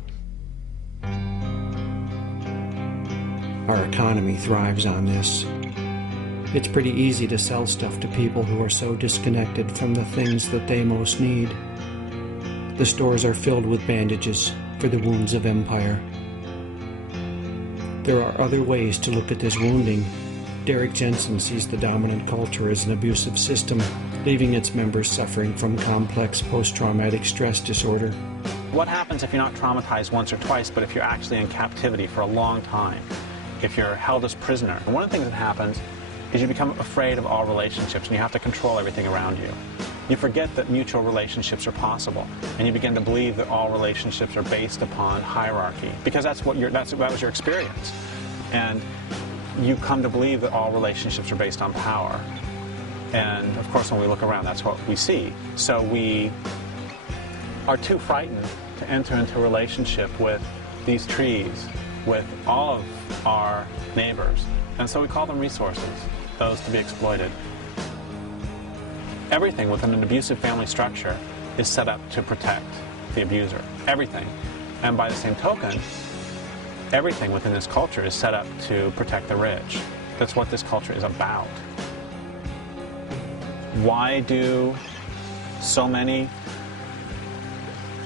Our economy thrives on this. It's pretty easy to sell stuff to people who are so disconnected from the things that they most need. The stores are filled with bandages for the wounds of empire. There are other ways to look at this wounding. Derek Jensen sees the dominant culture as an abusive system, leaving its members suffering from complex post-traumatic stress disorder. What happens if you're not traumatized once or twice, but if you're actually in captivity for a long time? If you're held as prisoner? And one of the things that happens is you become afraid of all relationships and you have to control everything around you. You forget that mutual relationships are possible, and you begin to believe that all relationships are based upon hierarchy, because that was your experience. And you come to believe that all relationships are based on power. And of course, when we look around, that's what we see. So we are too frightened to enter into a relationship with these trees, with all of our neighbors. And so we call them resources, those to be exploited. Everything within an abusive family structure is set up to protect the abuser. Everything. And by the same token, everything within this culture is set up to protect the rich. That's what this culture is about. Why do so many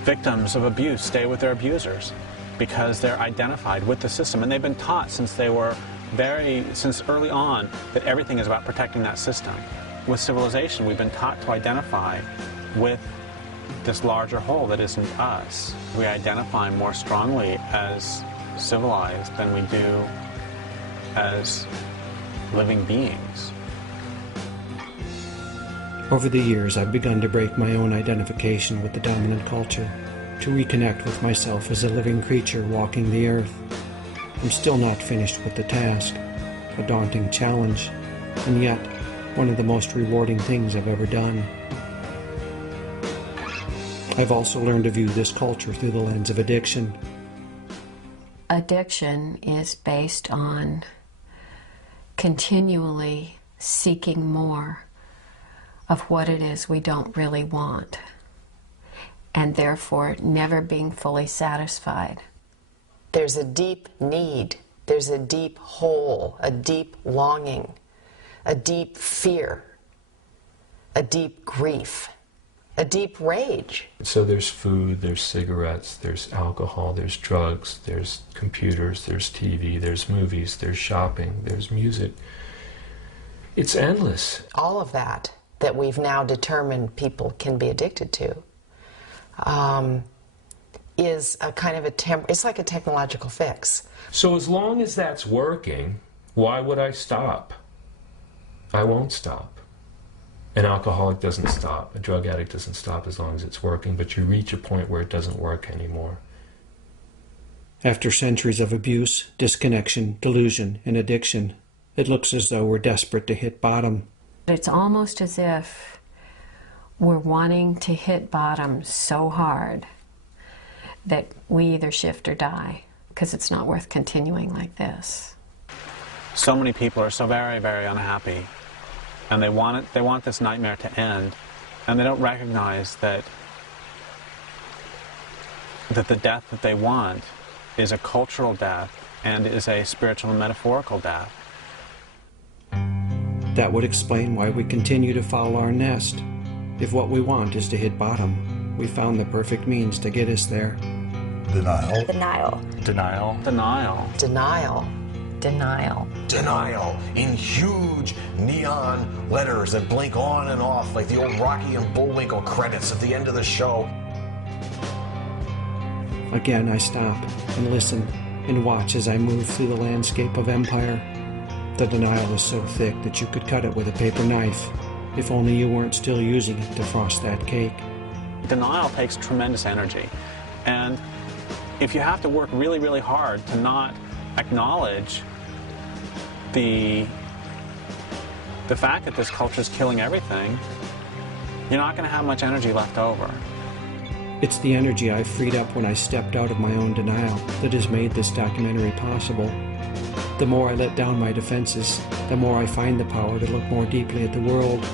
victims of abuse stay with their abusers? Because they're identified with the system, and they've been taught since early on that everything is about protecting that system. With civilization, we've been taught to identify with this larger whole that isn't us. We identify more strongly as civilized than we do as living beings. Over the years, I've begun to break my own identification with the dominant culture, to reconnect with myself as a living creature walking the earth. I'm still not finished with the task, a daunting challenge, and yet one of the most rewarding things I've ever done. I've also learned to view this culture through the lens of addiction. Addiction is based on continually seeking more of what it is we don't really want, and therefore never being fully satisfied. There's a deep need, there's a deep hole, a deep longing, a deep fear, a deep grief, a deep rage. So there's food, there's cigarettes, there's alcohol, there's drugs, there's computers, there's TV, there's movies, there's shopping, there's music. It's endless. All of that we've now determined people can be addicted to is a kind of it's like a technological fix. So as long as that's working, why would I stop? I won't stop. An alcoholic doesn't stop. A drug addict doesn't stop as long as it's working, but you reach a point where it doesn't work anymore. After centuries of abuse, disconnection, delusion, and addiction, it looks as though we're desperate to hit bottom. It's almost as if we're wanting to hit bottom so hard that we either shift or die, because it's not worth continuing like this. So many people are so very, very unhappy, and they want this nightmare to end, and they don't recognize that the death that they want is a cultural death and is a spiritual and metaphorical death. That would explain why we continue to foul our nest. If what we want is to hit bottom, we found the perfect means to get us there. Denial. Denial. Denial. Denial. Denial. Denial. Denial in huge neon letters that blink on and off like the old Rocky and Bullwinkle credits at the end of the show. Again, I stop and listen and watch as I move through the landscape of empire. The denial is so thick that you could cut it with a paper knife, if only you weren't still using it to frost that cake. Denial takes tremendous energy, and if you have to work really, really hard to not acknowledge the fact that this culture is killing everything, you're not going to have much energy left over. It's the energy I've freed up when I stepped out of my own denial that has made this documentary possible. The more I let down my defenses, the more I find the power to look more deeply at the world.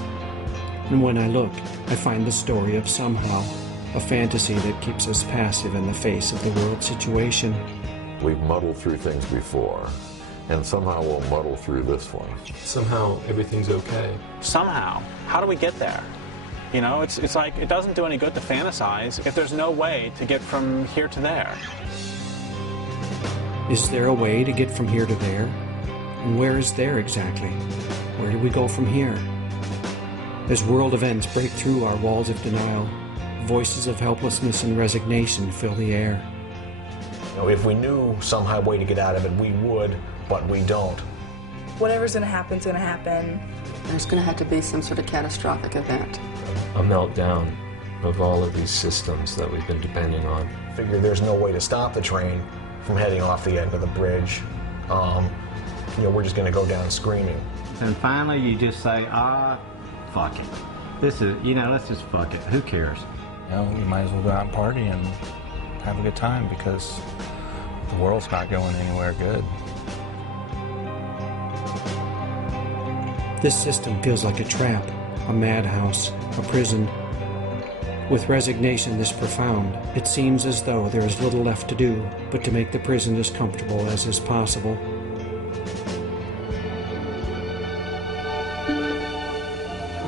And when I look, I find the story of somehow, a fantasy that keeps us passive in the face of the world situation. We've muddled through things before, and somehow we'll muddle through this one. Somehow everything's okay. Somehow. How do we get there? You know, it's like it doesn't do any good to fantasize if there's no way to get from here to there. Is there a way to get from here to there? And where is there exactly? Where do we go from here? As world events break through our walls of denial, voices of helplessness and resignation fill the air. You know, if we knew somehow way to get out of it, we would, but we don't. Whatever's going to happen. There's going to have to be some sort of catastrophic event. A meltdown of all of these systems that we've been depending on. Figure there's no way to stop the train from heading off the end of the bridge. You know, we're just going to go down screaming. And finally you just say, fuck it. This is, let's just fuck it. Who cares? You know, we might as well go out and party and have a good time because the world's not going anywhere good. This system feels like a trap, a madhouse, a prison. With resignation this profound, it seems as though there is little left to do but to make the prison as comfortable as is possible.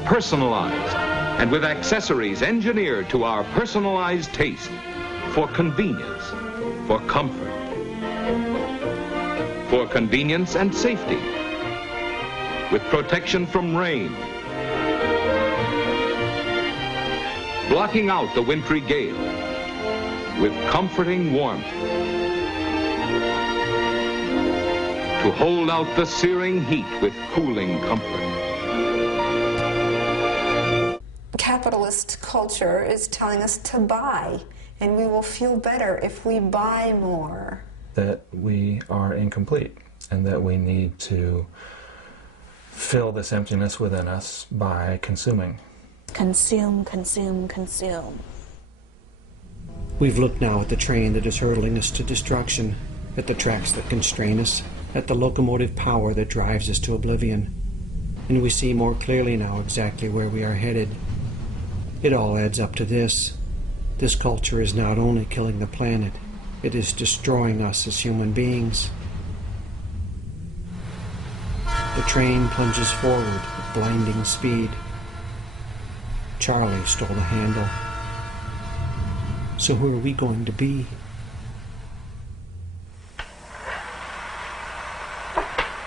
Personalized, and with accessories engineered to our personalized taste, for convenience, for comfort, for convenience and safety, with protection from rain, blocking out the wintry gale, with comforting warmth, to hold out the searing heat with cooling comfort. Capitalist culture is telling us to buy, and we will feel better if we buy more. That we are incomplete, and that we need to fill this emptiness within us by consuming. Consume, consume, consume. We've looked now at the train that is hurtling us to destruction, at the tracks that constrain us, at the locomotive power that drives us to oblivion. And we see more clearly now exactly where we are headed. It all adds up to this. This culture is not only killing the planet, it is destroying us as human beings. The train plunges forward at blinding speed. Charlie stole the handle. So who are we going to be?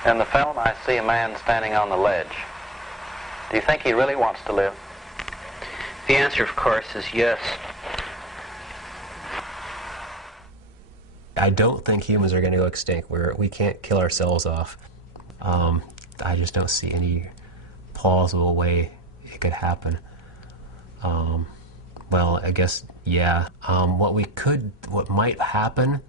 In the film, I see a man standing on the ledge. Do you think he really wants to live? The answer, of course, is yes. I don't think humans are going to go extinct. We can't kill ourselves off. I just don't see any plausible way it could happen. Well, I guess, yeah. What might happen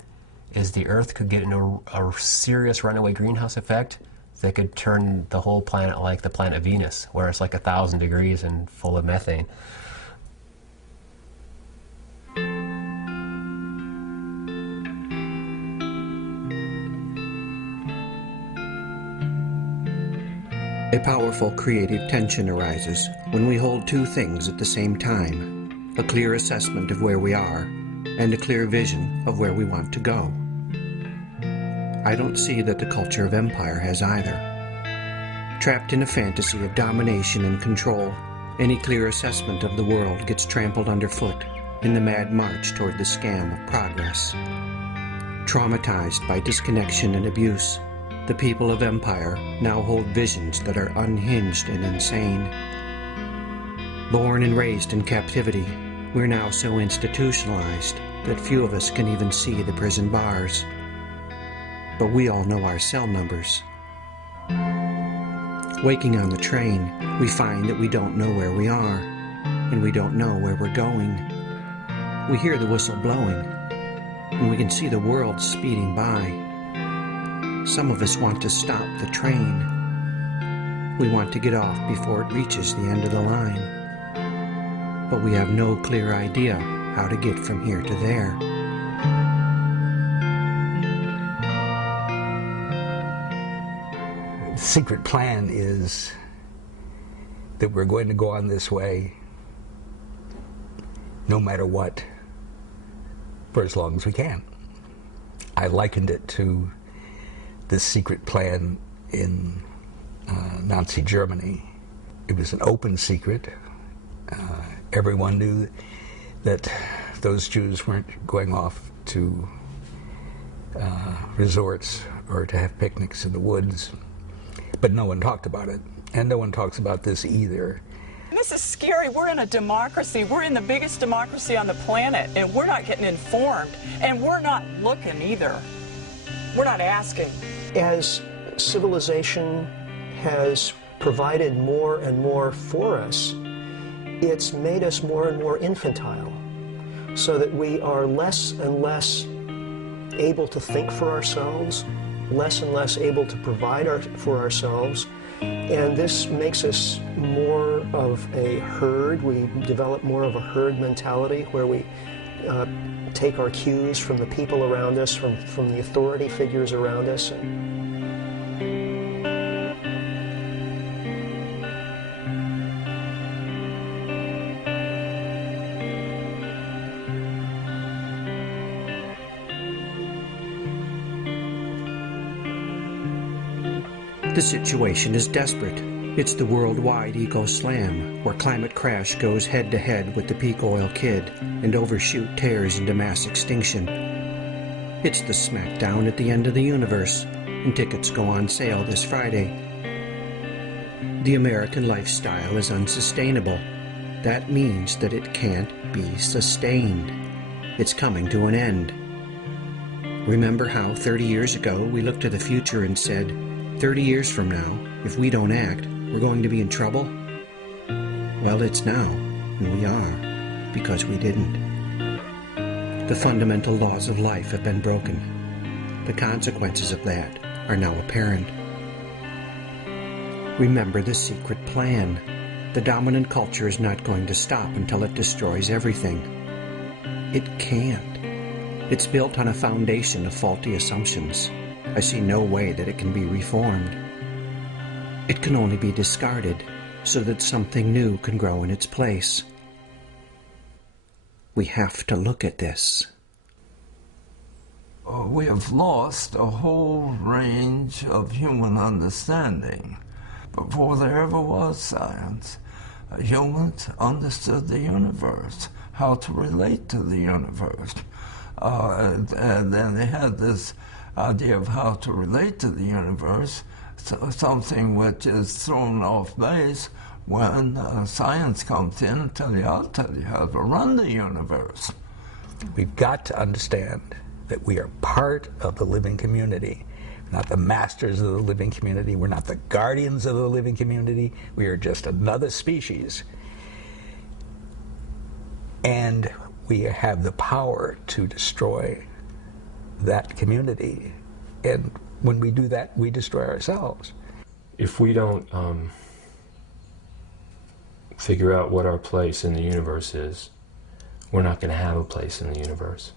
is the Earth could get into a serious runaway greenhouse effect that could turn the whole planet like the planet Venus, where it's like 1,000 degrees and full of methane. A powerful creative tension arises when we hold two things at the same time, a clear assessment of where we are and a clear vision of where we want to go. I don't see that the culture of empire has either. Trapped in a fantasy of domination and control, any clear assessment of the world gets trampled underfoot in the mad march toward the scam of progress. Traumatized by disconnection and abuse, the people of empire now hold visions that are unhinged and insane. Born and raised in captivity, we're now so institutionalized that few of us can even see the prison bars. But we all know our cell numbers. Waking on the train, we find that we don't know where we are, and we don't know where we're going. We hear the whistle blowing, and we can see the world speeding by. Some of us want to stop the train. We want to get off before it reaches the end of the line. But we have no clear idea how to get from here to there. The secret plan is that we're going to go on this way no matter what for as long as we can. I likened it to this secret plan in Nazi Germany. It was an open secret. Everyone knew that those Jews weren't going off to resorts or to have picnics in the woods, but no one talked about it, and no one talks about this either. This is scary. We're in a democracy. We're in the biggest democracy on the planet, and we're not getting informed, and we're not looking either. We're not asking. As civilization has provided more and more for us, it's made us more and more infantile, so that we are less and less able to think for ourselves, less and less able to provide for ourselves, and this makes us more of a herd. We develop more of a herd mentality where we take our cues from the people around us, from the authority figures around us. The situation is desperate. It's the worldwide eco-slam, where Climate Crash goes head-to-head with the Peak Oil Kid, and Overshoot tears into mass extinction. It's the smackdown at the end of the universe, and tickets go on sale this Friday. The American lifestyle is unsustainable. That means that it can't be sustained. It's coming to an end. Remember how 30 years ago we looked to the future and said, 30 years from now, if we don't act, we're going to be in trouble? Well, it's now, and we are, because we didn't. The fundamental laws of life have been broken. The consequences of that are now apparent. Remember the secret plan. The dominant culture is not going to stop until it destroys everything. It can't. It's built on a foundation of faulty assumptions. I see no way that it can be reformed. It can only be discarded so that something new can grow in its place. We have to look at this. We have lost a whole range of human understanding. Before there ever was science, humans understood the universe, how to relate to the universe. And then they had this idea of how to relate to the universe, something which is thrown off base when science comes in and I'll tell you how to run the universe. We've got to understand that we are part of the living community. We're not the masters of the living community. We're not the guardians of the living community. We are just another species. And we have the power to destroy that community, and when we do that, we destroy ourselves. If we don't figure out what our place in the universe is, we're not going to have a place in the universe.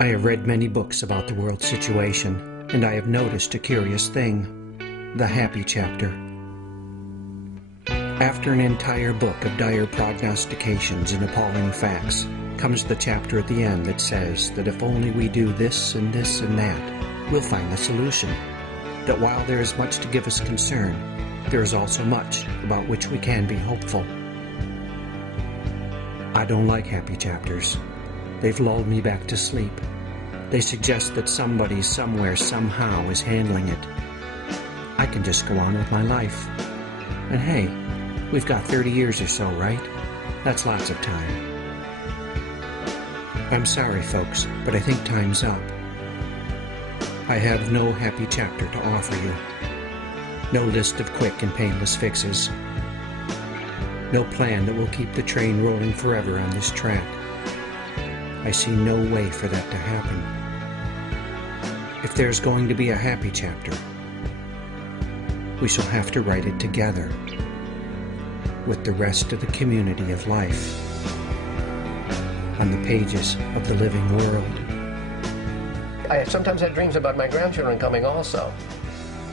I have read many books about the world situation, and I have noticed a curious thing: the happy chapter. After an entire book of dire prognostications and appalling facts, comes the chapter at the end that says that if only we do this and this and that, we'll find the solution. That while there is much to give us concern, there is also much about which we can be hopeful. I don't like happy chapters. They've lulled me back to sleep. They suggest that somebody, somewhere, somehow is handling it. I can just go on with my life. And hey, we've got 30 years or so, right? That's lots of time. I'm sorry, folks, but I think time's up. I have no happy chapter to offer you. No list of quick and painless fixes. No plan that will keep the train rolling forever on this track. I see no way for that to happen. If there's going to be a happy chapter, we shall have to write it together with the rest of the community of life. on the pages of the living world. I sometimes had dreams about my grandchildren coming also.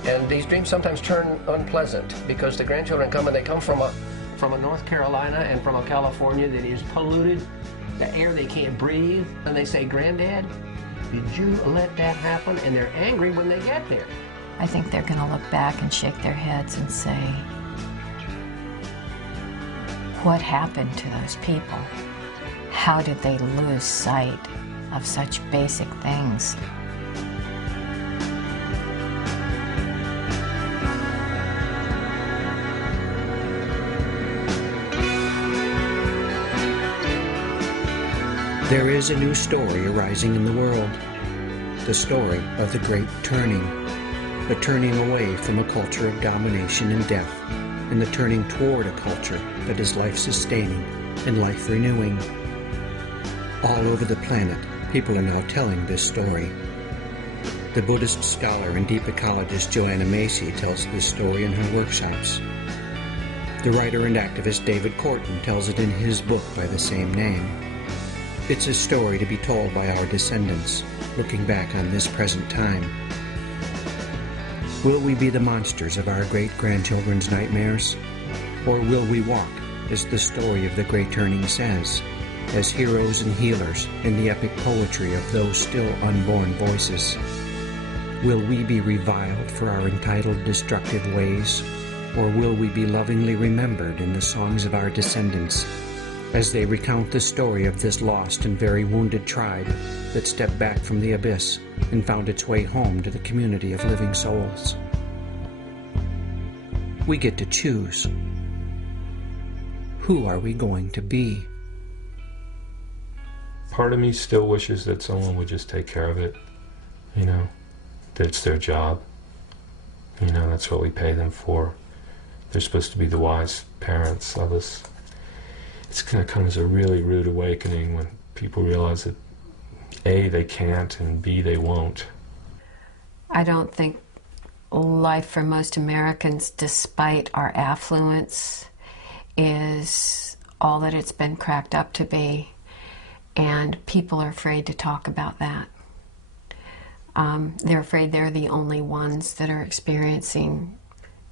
And these dreams sometimes turn unpleasant because the grandchildren come and they come from a North Carolina and from a California that is polluted, the air they can't breathe. And they say, "Granddad, did you let that happen?" And they're angry when they get there. I think they're going to look back and shake their heads and say, what happened to those people? How did they lose sight of such basic things? There is a new story arising in the world, the story of the Great Turning, the turning away from a culture of domination and death, and the turning toward a culture that is life-sustaining and life-renewing. All over the planet, people are now telling this story. The Buddhist scholar and deep ecologist Joanna Macy tells this story in her workshops. The writer and activist David Corton tells it in his book by the same name. It's a story to be told by our descendants, looking back on this present time. Will we be the monsters of our great-grandchildren's nightmares? Or will we walk, as the story of the Great Turning says, as heroes and healers in the epic poetry of those still unborn voices? Will we be reviled for our entitled destructive ways? Or will we be lovingly remembered in the songs of our descendants, as they recount the story of this lost and very wounded tribe that stepped back from the abyss and found its way home to the community of living souls? We get to choose. Who are we going to be? Part of me still wishes that someone would just take care of it, you know, that it's their job. You know, that's what we pay them for. They're supposed to be the wise parents of us. It's going to come as a really rude awakening when people realize that A, they can't, and B, they won't. I don't think life for most Americans, despite our affluence, is all that it's been cracked up to be. And people are afraid to talk about that. They're afraid they're the only ones that are experiencing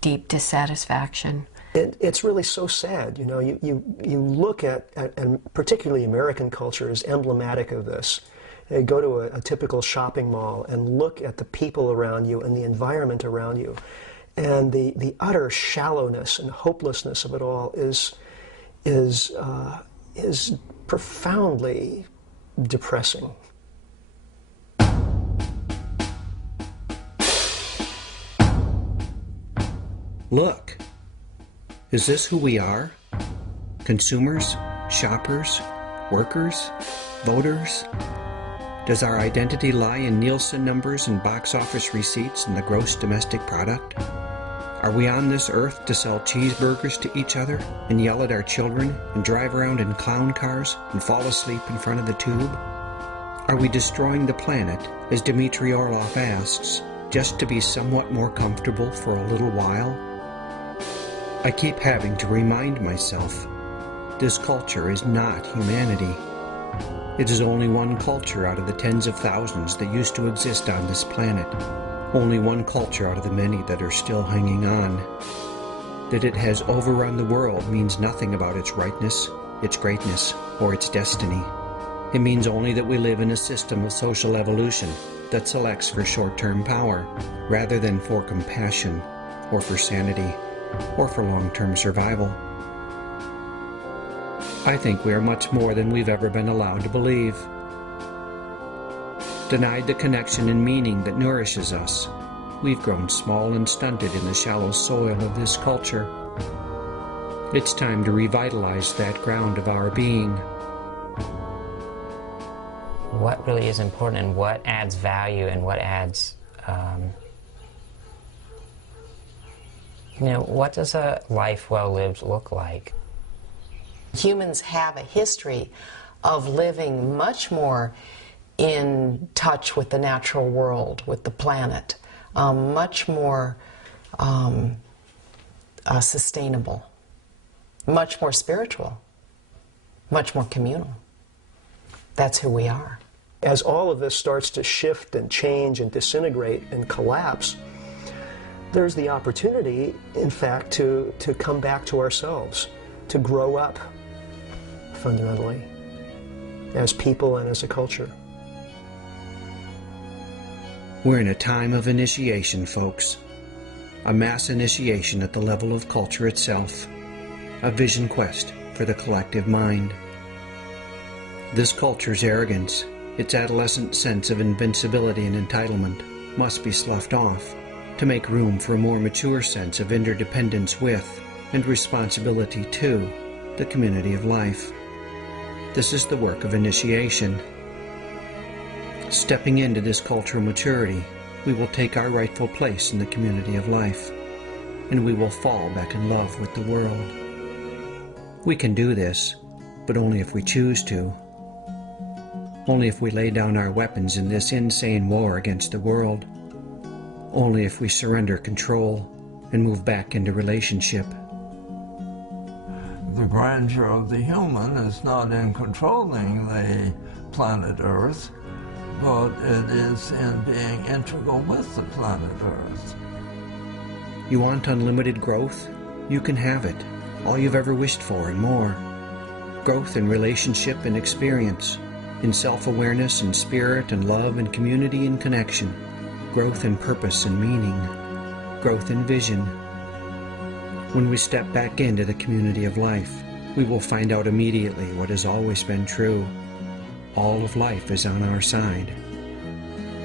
deep dissatisfaction. It's really so sad. You know, you look at, and particularly American culture is emblematic of this. You go to a typical shopping mall and look at the people around you and the environment around you. And the utter shallowness and hopelessness of it all is profoundly depressing. Look. Is this who we are? Consumers? Shoppers? Workers? Voters? Does our identity lie in Nielsen numbers and box office receipts and the gross domestic product? Are we on this earth to sell cheeseburgers to each other and yell at our children and drive around in clown cars and fall asleep in front of the tube? Are we destroying the planet, as Dmitry Orlov asks, just to be somewhat more comfortable for a little while? I keep having to remind myself, this culture is not humanity. It is only one culture out of the tens of thousands that used to exist on this planet. Only one culture out of the many that are still hanging on. That it has overrun the world means nothing about its rightness, its greatness, or its destiny. It means only that we live in a system of social evolution that selects for short-term power, rather than for compassion, or for sanity, or for long-term survival. I think we are much more than we've ever been allowed to believe. Denied the connection and meaning that nourishes us, we've grown small and stunted in the shallow soil of this culture. It's time to revitalize that ground of our being. What really is important and what adds value and what adds you know, what does a life well lived look like? Humans have a history of living much more in touch with the natural world, with the planet, much more sustainable, much more spiritual, much more communal. That's who we are. As all of this starts to shift and change and disintegrate and collapse, there's the opportunity, in fact, to come back to ourselves, to grow up fundamentally as people and as a culture. We're in a time of initiation, folks. A mass initiation at the level of culture itself. A vision quest for the collective mind. This culture's arrogance, its adolescent sense of invincibility and entitlement, must be sloughed off to make room for a more mature sense of interdependence with, and responsibility to, the community of life. This is the work of initiation. Stepping into this cultural maturity, we will take our rightful place in the community of life, and we will fall back in love with the world. We can do this, but only if we choose to. Only if we lay down our weapons in this insane war against the world. Only if we surrender control and move back into relationship. The grandeur of the human is not in controlling the planet Earth, but it is in being integral with the planet Earth. You want unlimited growth? You can have it. All you've ever wished for and more. Growth in relationship and experience, in self-awareness and spirit and love and community and connection. Growth in purpose and meaning. Growth in vision. When we step back into the community of life, we will find out immediately what has always been true. All of life is on our side.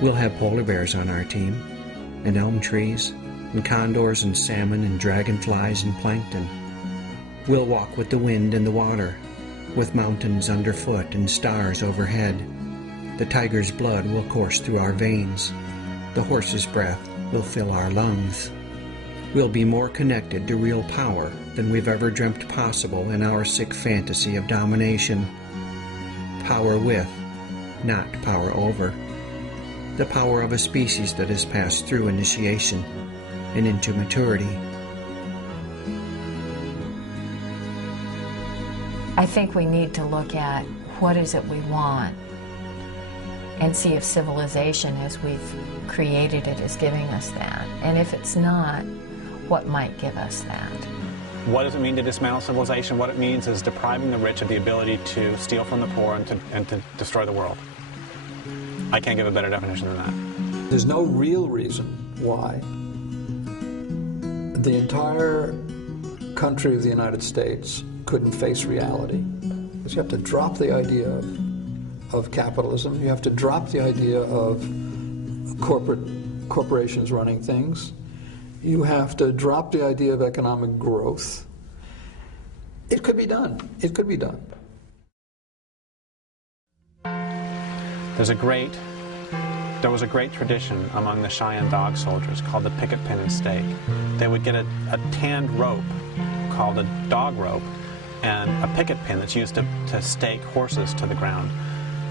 We'll have polar bears on our team, and elm trees, and condors and salmon and dragonflies and plankton. We'll walk with the wind and the water, with mountains underfoot and stars overhead. The tiger's blood will course through our veins. The horse's breath will fill our lungs. We'll be more connected to real power than we've ever dreamt possible in our sick fantasy of domination. Power with, not power over. The power of a species that has passed through initiation and into maturity. I think we need to look at what is it we want and see if civilization as we've created it is giving us that. And if it's not, what might give us that? What does it mean to dismantle civilization? What it means is depriving the rich of the ability to steal from the poor and to destroy the world. I can't give a better definition than that. There's no real reason why the entire country of the United States couldn't face reality. Because you have to drop the idea of capitalism. You have to drop the idea of corporations running things. You have to drop the idea of economic growth. It could be done. It could be done. There was a great tradition among the Cheyenne dog soldiers called the picket pin and stake. They would get a tanned rope called a dog rope and a picket pin that's used to stake horses to the ground.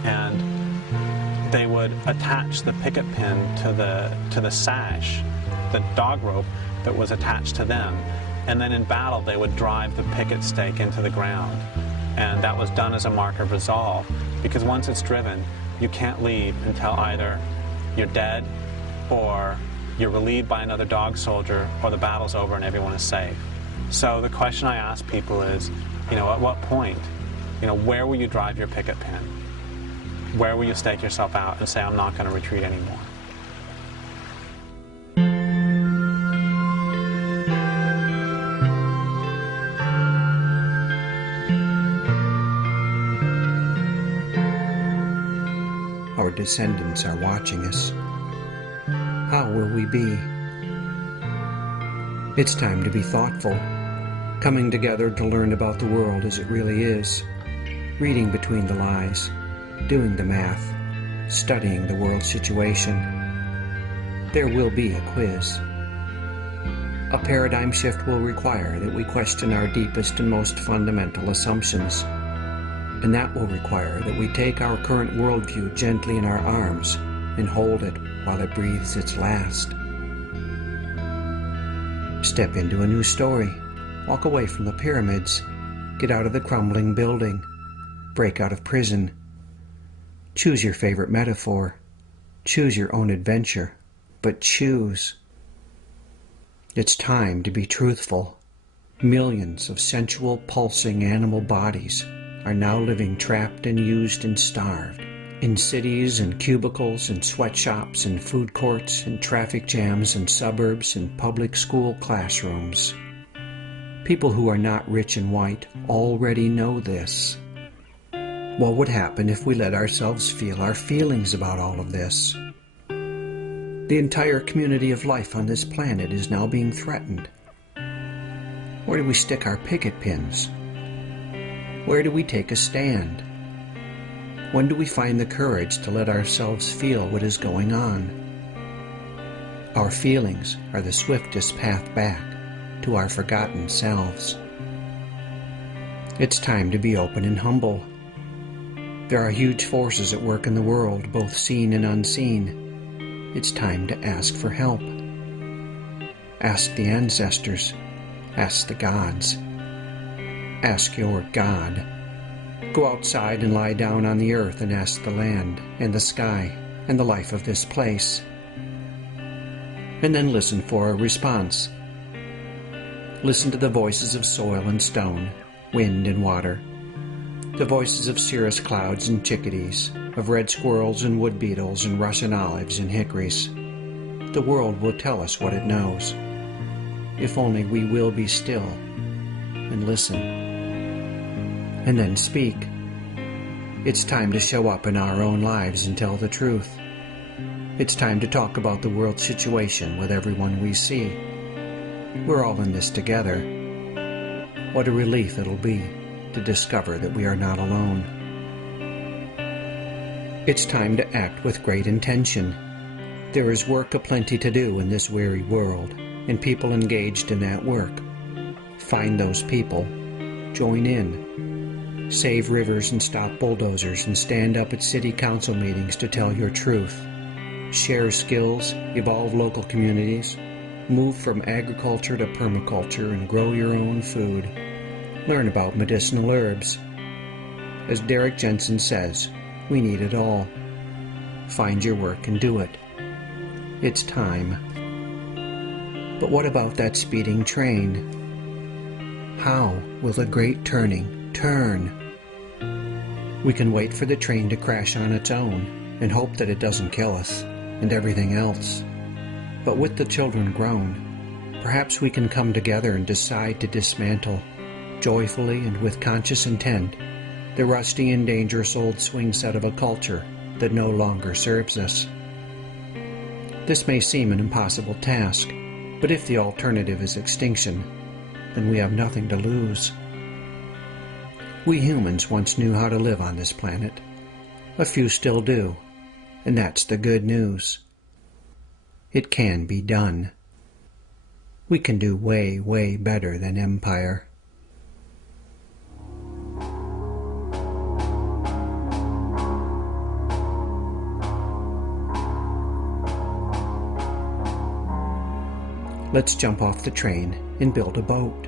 And they would attach the picket pin to the sash, the dog rope that was attached to them. And then in battle, they would drive the picket stake into the ground. And that was done as a mark of resolve, because once it's driven, you can't leave until either you're dead or you're relieved by another dog soldier or the battle's over and everyone is safe. So the question I ask people is, at what point, where will you drive your picket pin? Where will you stake yourself out and say, I'm not going to retreat anymore? Our descendants are watching us. How will we be? It's time to be thoughtful, coming together to learn about the world as it really is, reading between the lies, doing the math, studying the world situation. There will be a quiz. A paradigm shift will require that we question our deepest and most fundamental assumptions. And that will require that we take our current worldview gently in our arms and hold it while it breathes its last. Step into a new story. Walk away from the pyramids. Get out of the crumbling building. Break out of prison. Choose your favorite metaphor. Choose your own adventure. But choose. It's time to be truthful. Millions of sensual, pulsing animal bodies are now living trapped and used and starved in cities and cubicles and sweatshops and food courts and traffic jams and suburbs and public school classrooms. People who are not rich and white already know this. What would happen if we let ourselves feel our feelings about all of this? The entire community of life on this planet is now being threatened. Where do we stick our picket pins? Where do we take a stand? When do we find the courage to let ourselves feel what is going on? Our feelings are the swiftest path back to our forgotten selves. It's time to be open and humble. There are huge forces at work in the world, both seen and unseen. It's time to ask for help. Ask the ancestors. Ask the gods. Ask your God. Go outside and lie down on the earth and ask the land and the sky and the life of this place. And then listen for a response. Listen to the voices of soil and stone, wind and water, the voices of cirrus clouds and chickadees, of red squirrels and wood beetles and Russian olives and hickories. The world will tell us what it knows, if only we will be still and listen, and then speak. It's time to show up in our own lives and tell the truth. It's time to talk about the world situation with everyone we see. We're all in this together. What a relief it'll be to discover that we are not alone. It's time to act with great intention. There is work aplenty to do in this weary world, and people engaged in that work. Find those people. Join in. Save rivers and stop bulldozers and stand up at city council meetings to tell your truth. Share skills, evolve local communities, move from agriculture to permaculture and grow your own food. Learn about medicinal herbs. As Derek Jensen says, we need it all. Find your work and do it. It's time. But what about that speeding train? How will the great turning turn? We can wait for the train to crash on its own and hope that it doesn't kill us and everything else. But with the children grown, perhaps we can come together and decide to dismantle, joyfully and with conscious intent, the rusty and dangerous old swing set of a culture that no longer serves us. This may seem an impossible task, but if the alternative is extinction, then we have nothing to lose. We humans once knew how to live on this planet. A few still do, and that's the good news. It can be done. We can do way, way better than empire. Let's jump off the train and build a boat.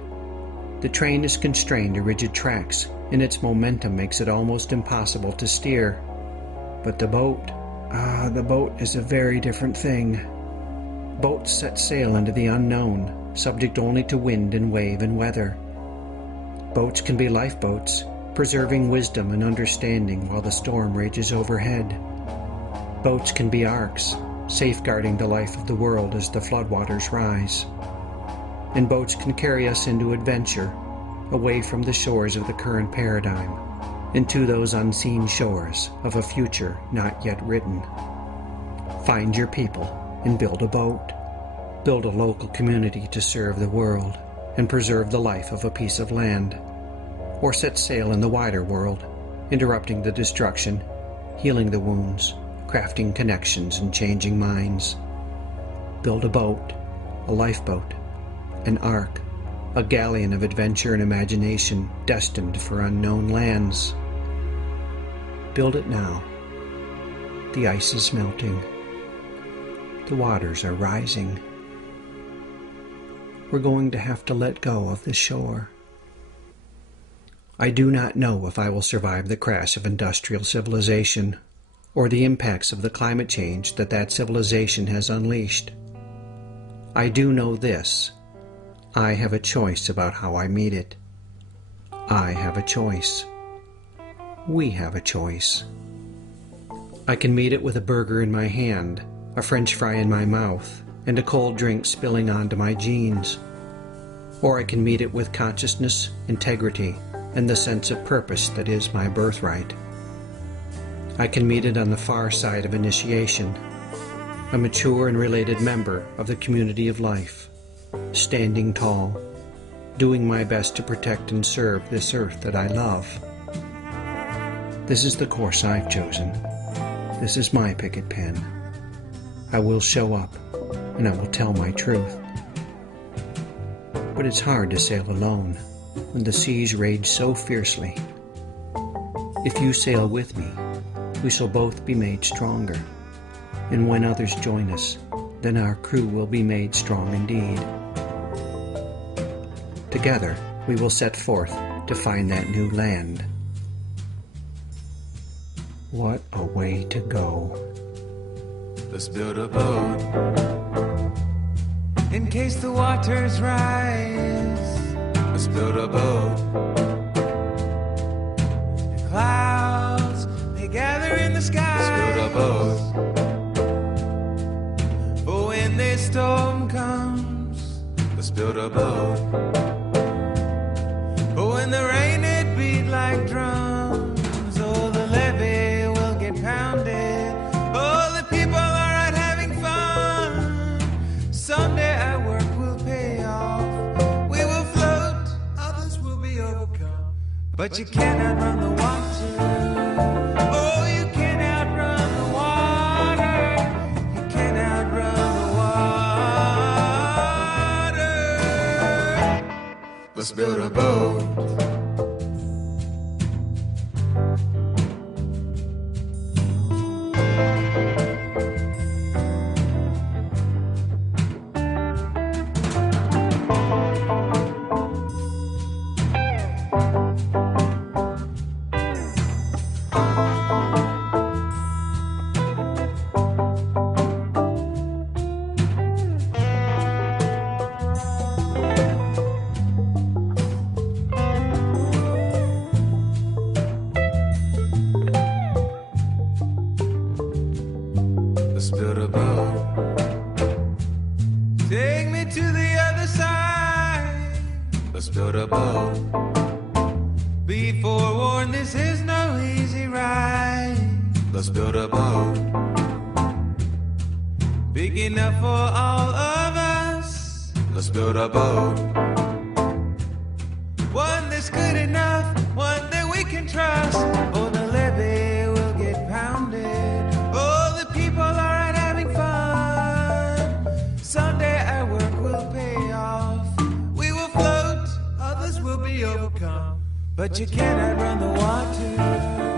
The train is constrained to rigid tracks, and its momentum makes it almost impossible to steer. But the boat is a very different thing. Boats set sail into the unknown, subject only to wind and wave and weather. Boats can be lifeboats, preserving wisdom and understanding while the storm rages overhead. Boats can be arks, safeguarding the life of the world as the floodwaters rise. And boats can carry us into adventure, away from the shores of the current paradigm, into those unseen shores of a future not yet written. Find your people and build a boat. Build a local community to serve the world and preserve the life of a piece of land. Or set sail in the wider world, interrupting the destruction, healing the wounds, crafting connections and changing minds. Build a boat, a lifeboat, an ark, a galleon of adventure and imagination destined for unknown lands. Build it now. The ice is melting. The waters are rising. We're going to have to let go of the shore. I do not know if I will survive the crash of industrial civilization or the impacts of the climate change that civilization has unleashed. I do know this. I have a choice about how I meet it. I have a choice. We have a choice. I can meet it with a burger in my hand, a French fry in my mouth, and a cold drink spilling onto my jeans. Or I can meet it with consciousness, integrity, and the sense of purpose that is my birthright. I can meet it on the far side of initiation, a mature and related member of the community of life, standing tall, doing my best to protect and serve this earth that I love. This is the course I've chosen. This is my picket pen. I will show up, and I will tell my truth. But it's hard to sail alone when the seas rage so fiercely. If you sail with me, we shall both be made stronger. And when others join us, then our crew will be made strong indeed. Together, we will set forth to find that new land. What a way to go. Let's build a boat in case the waters rise. Let's build a boat. The clouds, they gather in the sky. Let's build a boat. For when this storm comes, let's build a boat. For when the rain it beat like drums, oh, the levee will get pounded. Oh, the people are out having fun. Someday our work will pay off. We will float, others will be overcome. But you can't outrun the water. Oh, you can't outrun the water. You can't outrun the water. Let's build a boat. Let's build a boat. Take me to the other side. Let's build a boat. Be forewarned, this is no easy ride. Let's build a boat. Big enough for all of us. Let's build a boat. One that's good enough, one that we can trust. Oh, the levee will get pounded. Oh, the people are out having fun. Someday our work will pay off. We will float, others will be overcome. But you can't outrun the water.